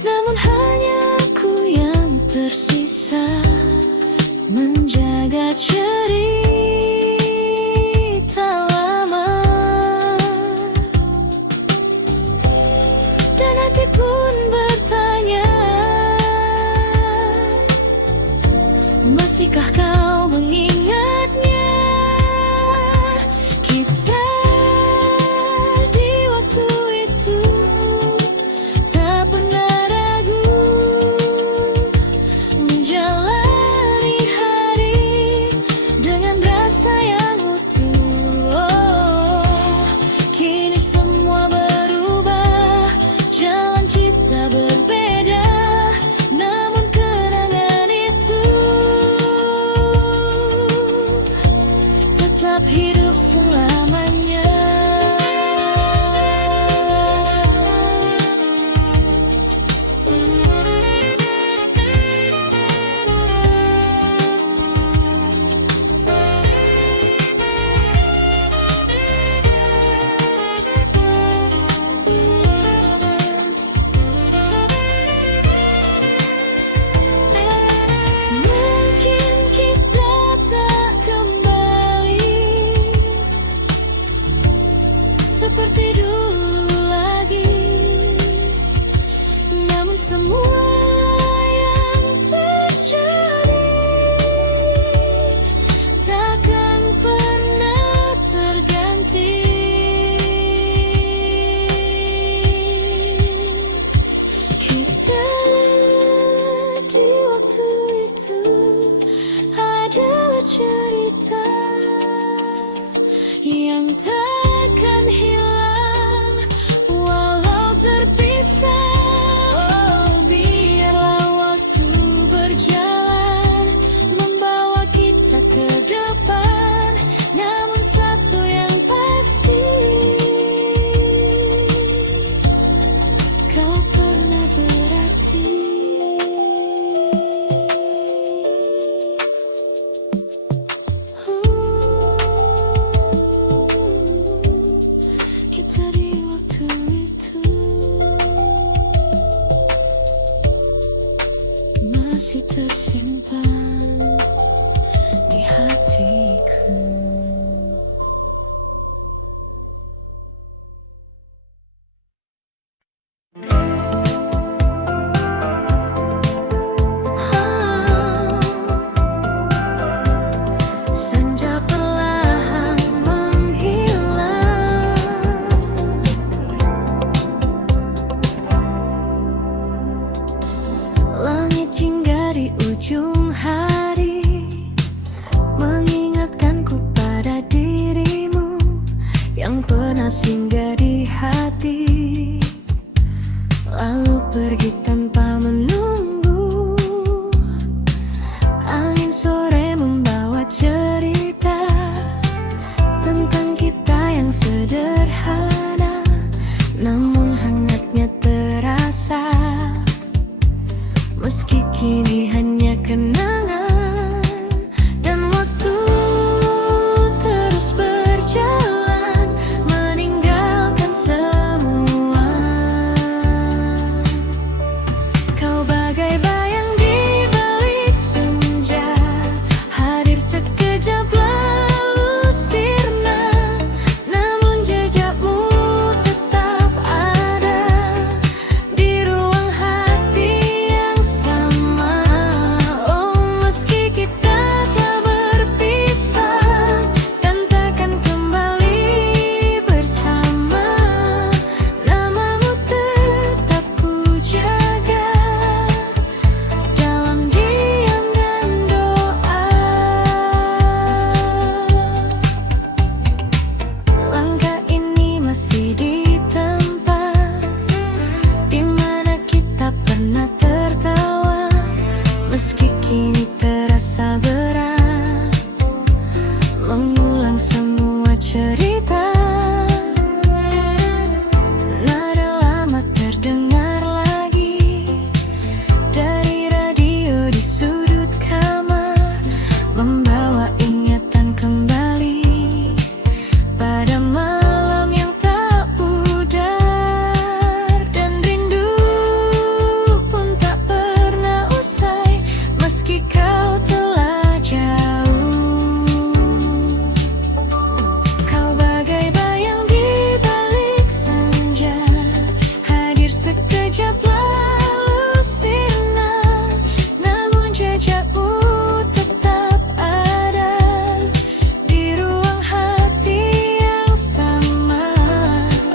namun hanya aku yang tersisa menjaga cerita lama. Dan hati pun bertanya, masihkah kau mengingatnya? Kita di waktu itu tak pernah ragu menjalani hari dengan rasa yang utuh. Oh, kini semua berubah, jalan kita berbeda, namun kenangan itu tetap hidup selamanya. Mungkin kita tak kembali seperti dulu lagi, namun semua yang terjadi takkan pernah terganti. Kita di waktu itu adalah cerita yang takkan hilang walau terpisah. Oh, biarlah waktu berjalan membawa kita ke depan, namun satu yang pasti, kau pernah berarti. Kita di waktu itu masih tersimpan di hatiku. Senja perlahan menghilang, langit hingga di ujung hari mengingatkanku pada dirimu yang pernah singgah di hati, lalu pergi tanpa menunggu. Angin sore membawa cerita tentang kita yang sederhana, namun hangatnya terasa, meski kini hanya kenangan. Dan waktu terus berjalan meninggalkan cerita. Nada lama terdengar lagi dari radio di sudut kamar, membawa ingatan kembali pada malam yang tak pudar. Dan rindu pun tak pernah usai meski kau telah jauh. Kau bagai bayang di balik senja, hadir sekejap lalu sinar, namun jejakmu tetap ada di ruang hati yang sama.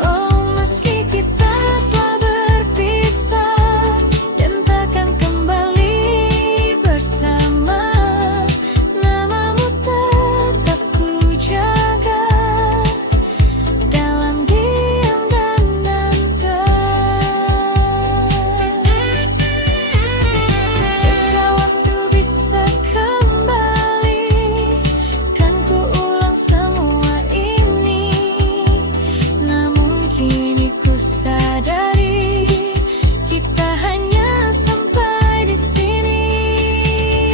Oh, meski kita telah berpisah dan takkan kembali bersama, namamu tetap ku jaga dalam diam dan nanda. Jika waktu bisa kembali, kan ku ulang semua ini. Namun kini ku sadari kita hanya sampai di sini.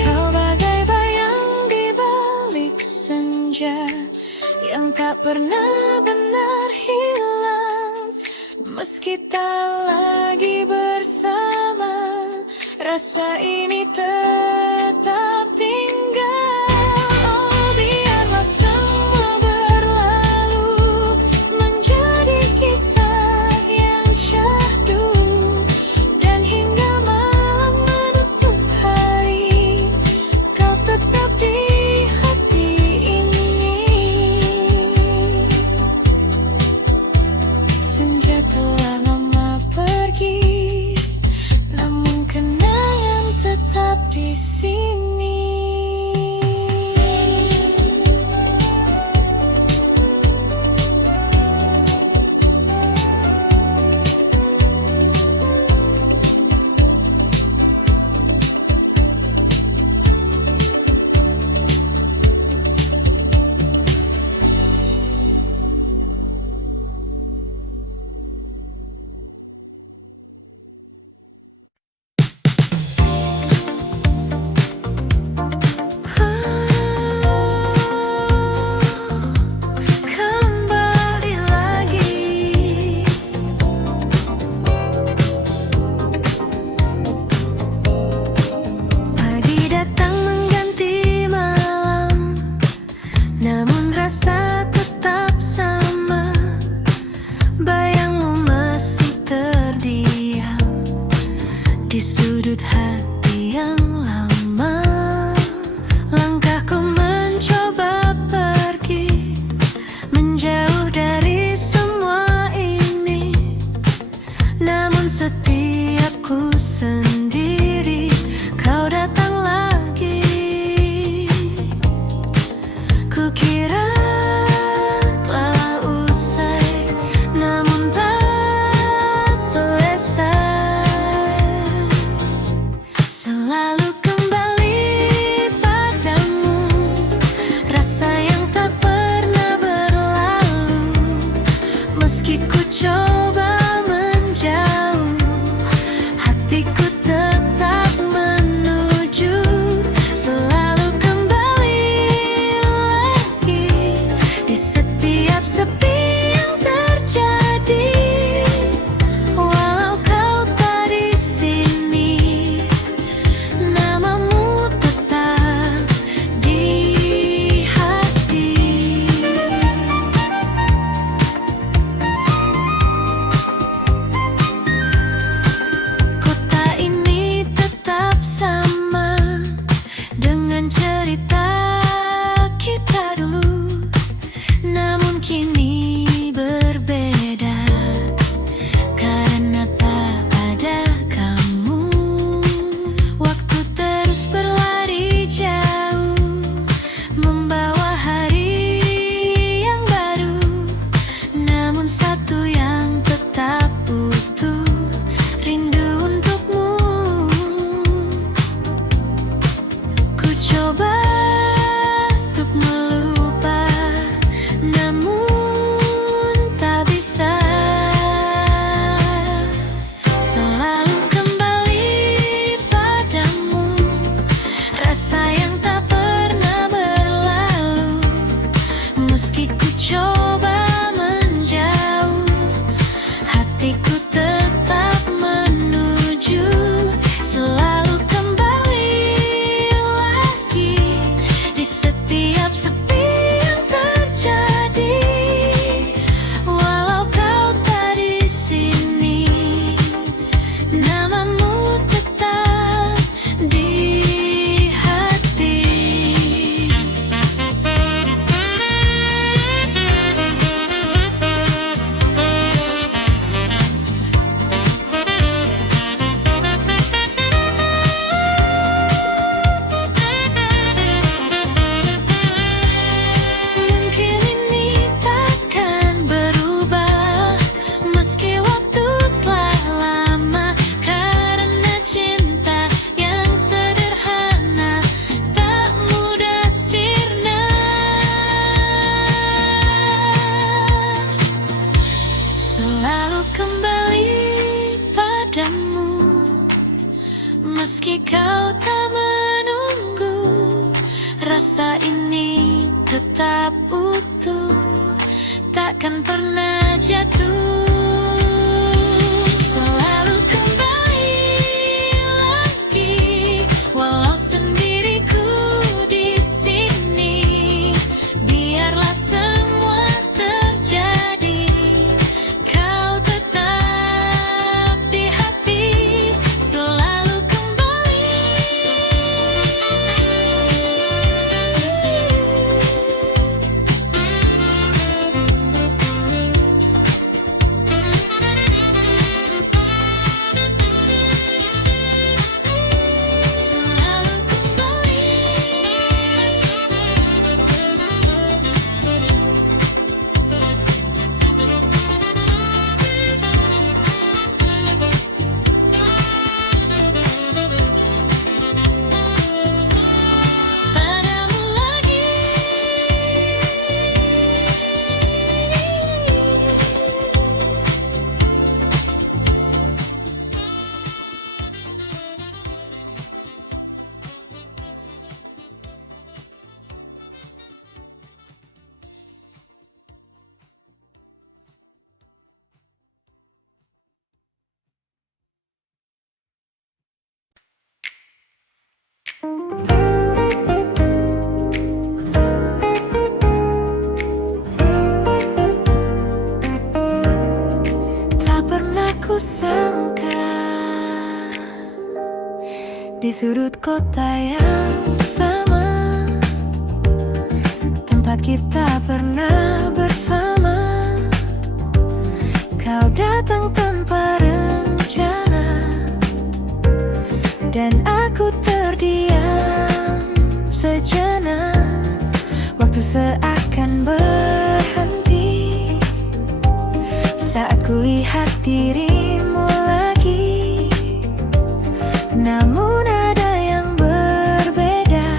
Kau bagai bayang di balik senja yang tak pernah benar hilang, meski tak lagi bersama, rasa ini tetap tinggal. Oh, biarlah semua berlalu menjadi kisah yang syahdu, dan hingga malam menutup hari, kau tetap di hati ini. Senja telah lama pergi, namun kenangan tetap di sini. Kembali lagi, pagi datang mengganti malam, namun rasa tetap sama. Bayangmu masih terdiam di sudut hati yang lama. Langkahku mencoba pergi menjauh dari semua ini, namun setiap ku sendiri, kau datang lagi. Kukira telah usai, namun tak selesai. Selalu kembali padamu, rasa yang tak pernah berlalu, meski ku coba menjauh, hatiku tetap menuju. Selalu kembali lagi, takkan pernah jatuh. Selalu kembali lagi, walau sendiriku di sini. Biarlah semua terjadi, kau tetap di hati. Selalu kembali. Selalu kembali. Padamu lagi. Tak pernah kusangka di sudut kota yang sama, tempat kita pernah bersama. Kau datang tanpa rencana, dan aku terdiam sejenak. Waktu seakan berhenti saat kulihat dirimu lagi. Namun ada yang berbeda,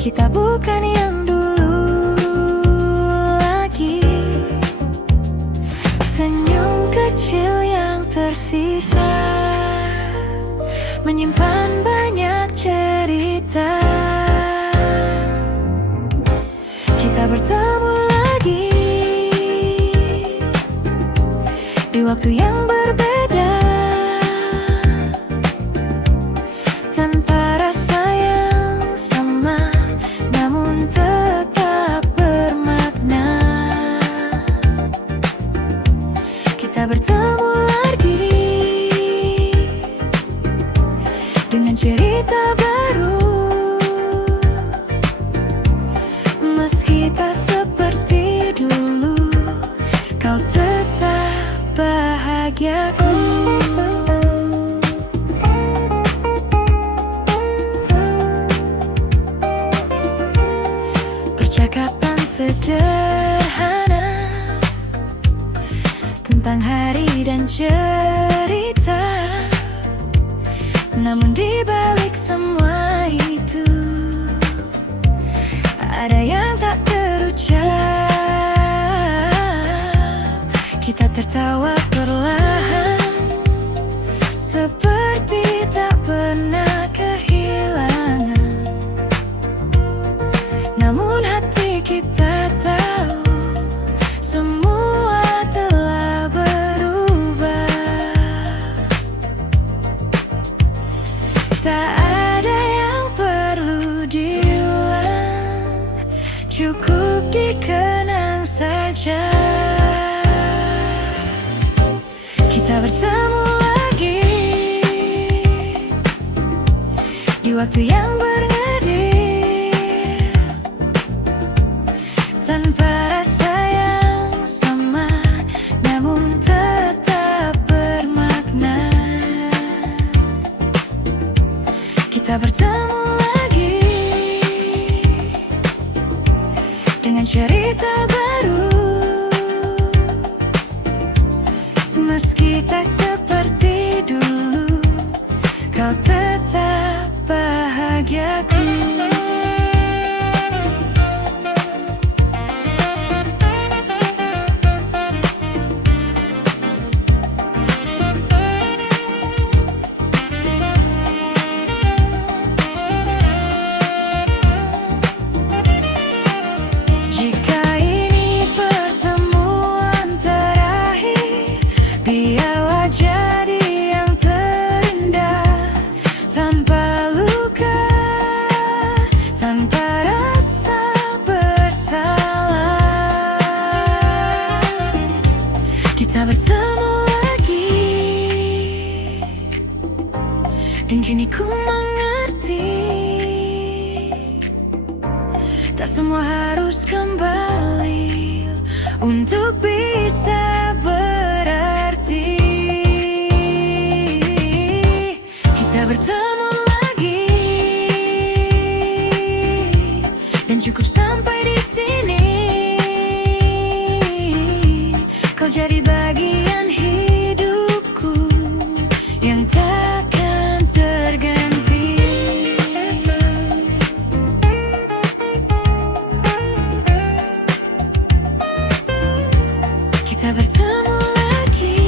kita bukan yang dulu lagi. Senyum kecil yang tersisa menyimpan banyak cerita. Kita bertemu lagi di waktu yang berbeda, tanpa rasa yang sama, namun tetap bermakna. Kita bertemu lagi dengan cerita baru, meski tak seperti dulu, kau tetap bahagiaku. Percakapan sederhana tentang hari dan cerita, namun di balik semua itu ada yang tak terucap. Kita tertawa perlahan, seperti tak pernah kehilangan. Namun hati kita tahu semua telah berubah. Tak ada yang perlu diulang, cukup dikenang saja. Kita bertemu lagi di waktu yang berngedip, tanpa rasa yang sama, namun tetap bermakna. Kita bertemu lagi dengan cerita baru, meski tak seperti dulu, kau tetap bahagiaku. Jika ini Kini ku mengerti, tak semua harus kembali untuk bisa berarti. Kita bertemu lagi dan cukup sampai di sini. Kau jadi bagian hidupku yang takkan terganti. Kita bertemu lagi,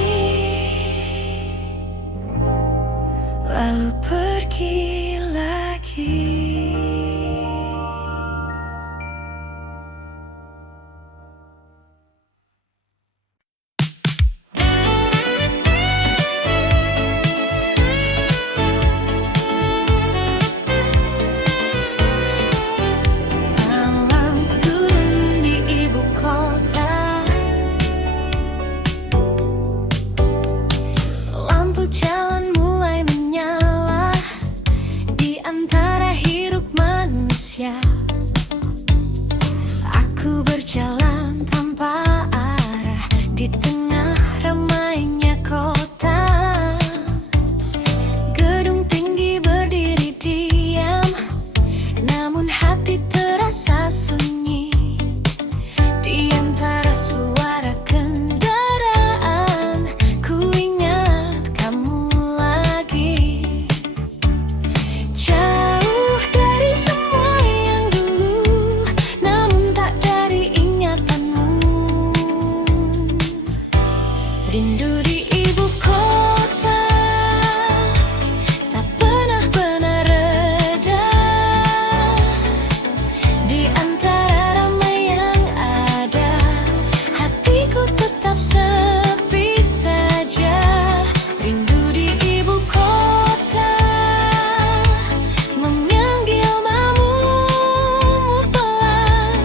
lalu pergi lagi. Malam turun di ibu kota, lampu jalan mulai menyala di antara hiruk manusia. Aku berjalan tanpa arah di tengah ramainya kota. Gedung tinggi berdiri diam, namun hati terasa sunyi. Di antara suara kendaraan, ku ingat kamu lagi. Jauh dari semua yang dulu, namun tak dari ingatanmu. Rindu di ibu kota tak pernah reda. Di antara ramai yang ada, hatiku tetap sepi saja. Rindu di ibu kota, memanggil namamu pelan.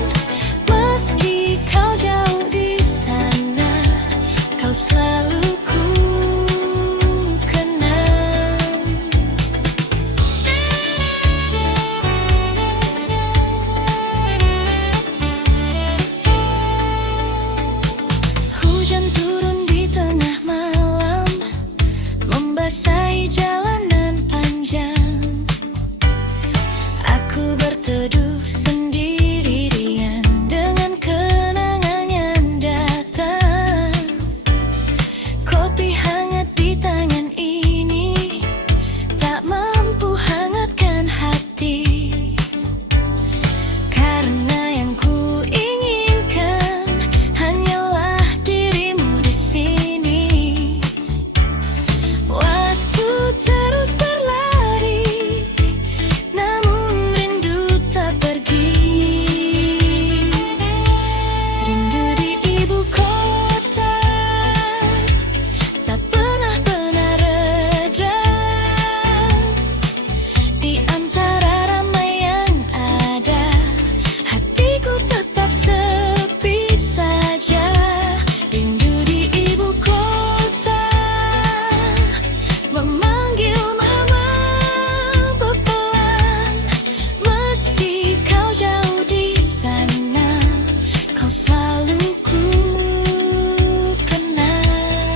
Meski kau jauh di sana, kau selalu ku kenang. Hujan turun di tengah malam, membasahi jalanan panjang. Aku berteduh sendirian dengan kenangan yang datang. Kopi hangat di tangan ini tak mampu hangatkan hati, karena yang ku inginkan hanyalah dirimu di sini. Waktu terus berlari, namun rindu tak pergi. Rindu di ibu kota tak pernah reda. Di antara ramai yang ada, hatiku tetap sepi saja. Rindu di ibu kota, memanggil namamu pelan. Meski kau jauh di sana, kau selalu ku kenang.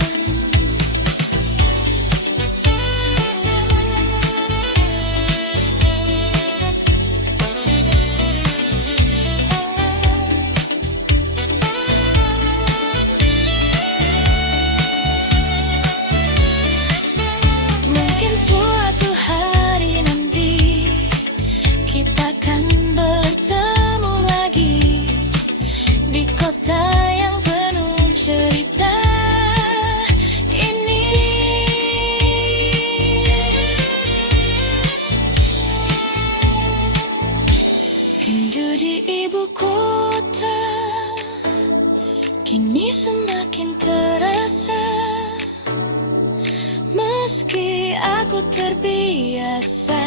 Mungkin suatu hari nanti kita akan bertemu lagi di kota yang penuh cerita ini. Rindu di ibu kota kini semakin terasa. Meski aku terbiasa,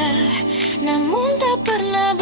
namun tak pernah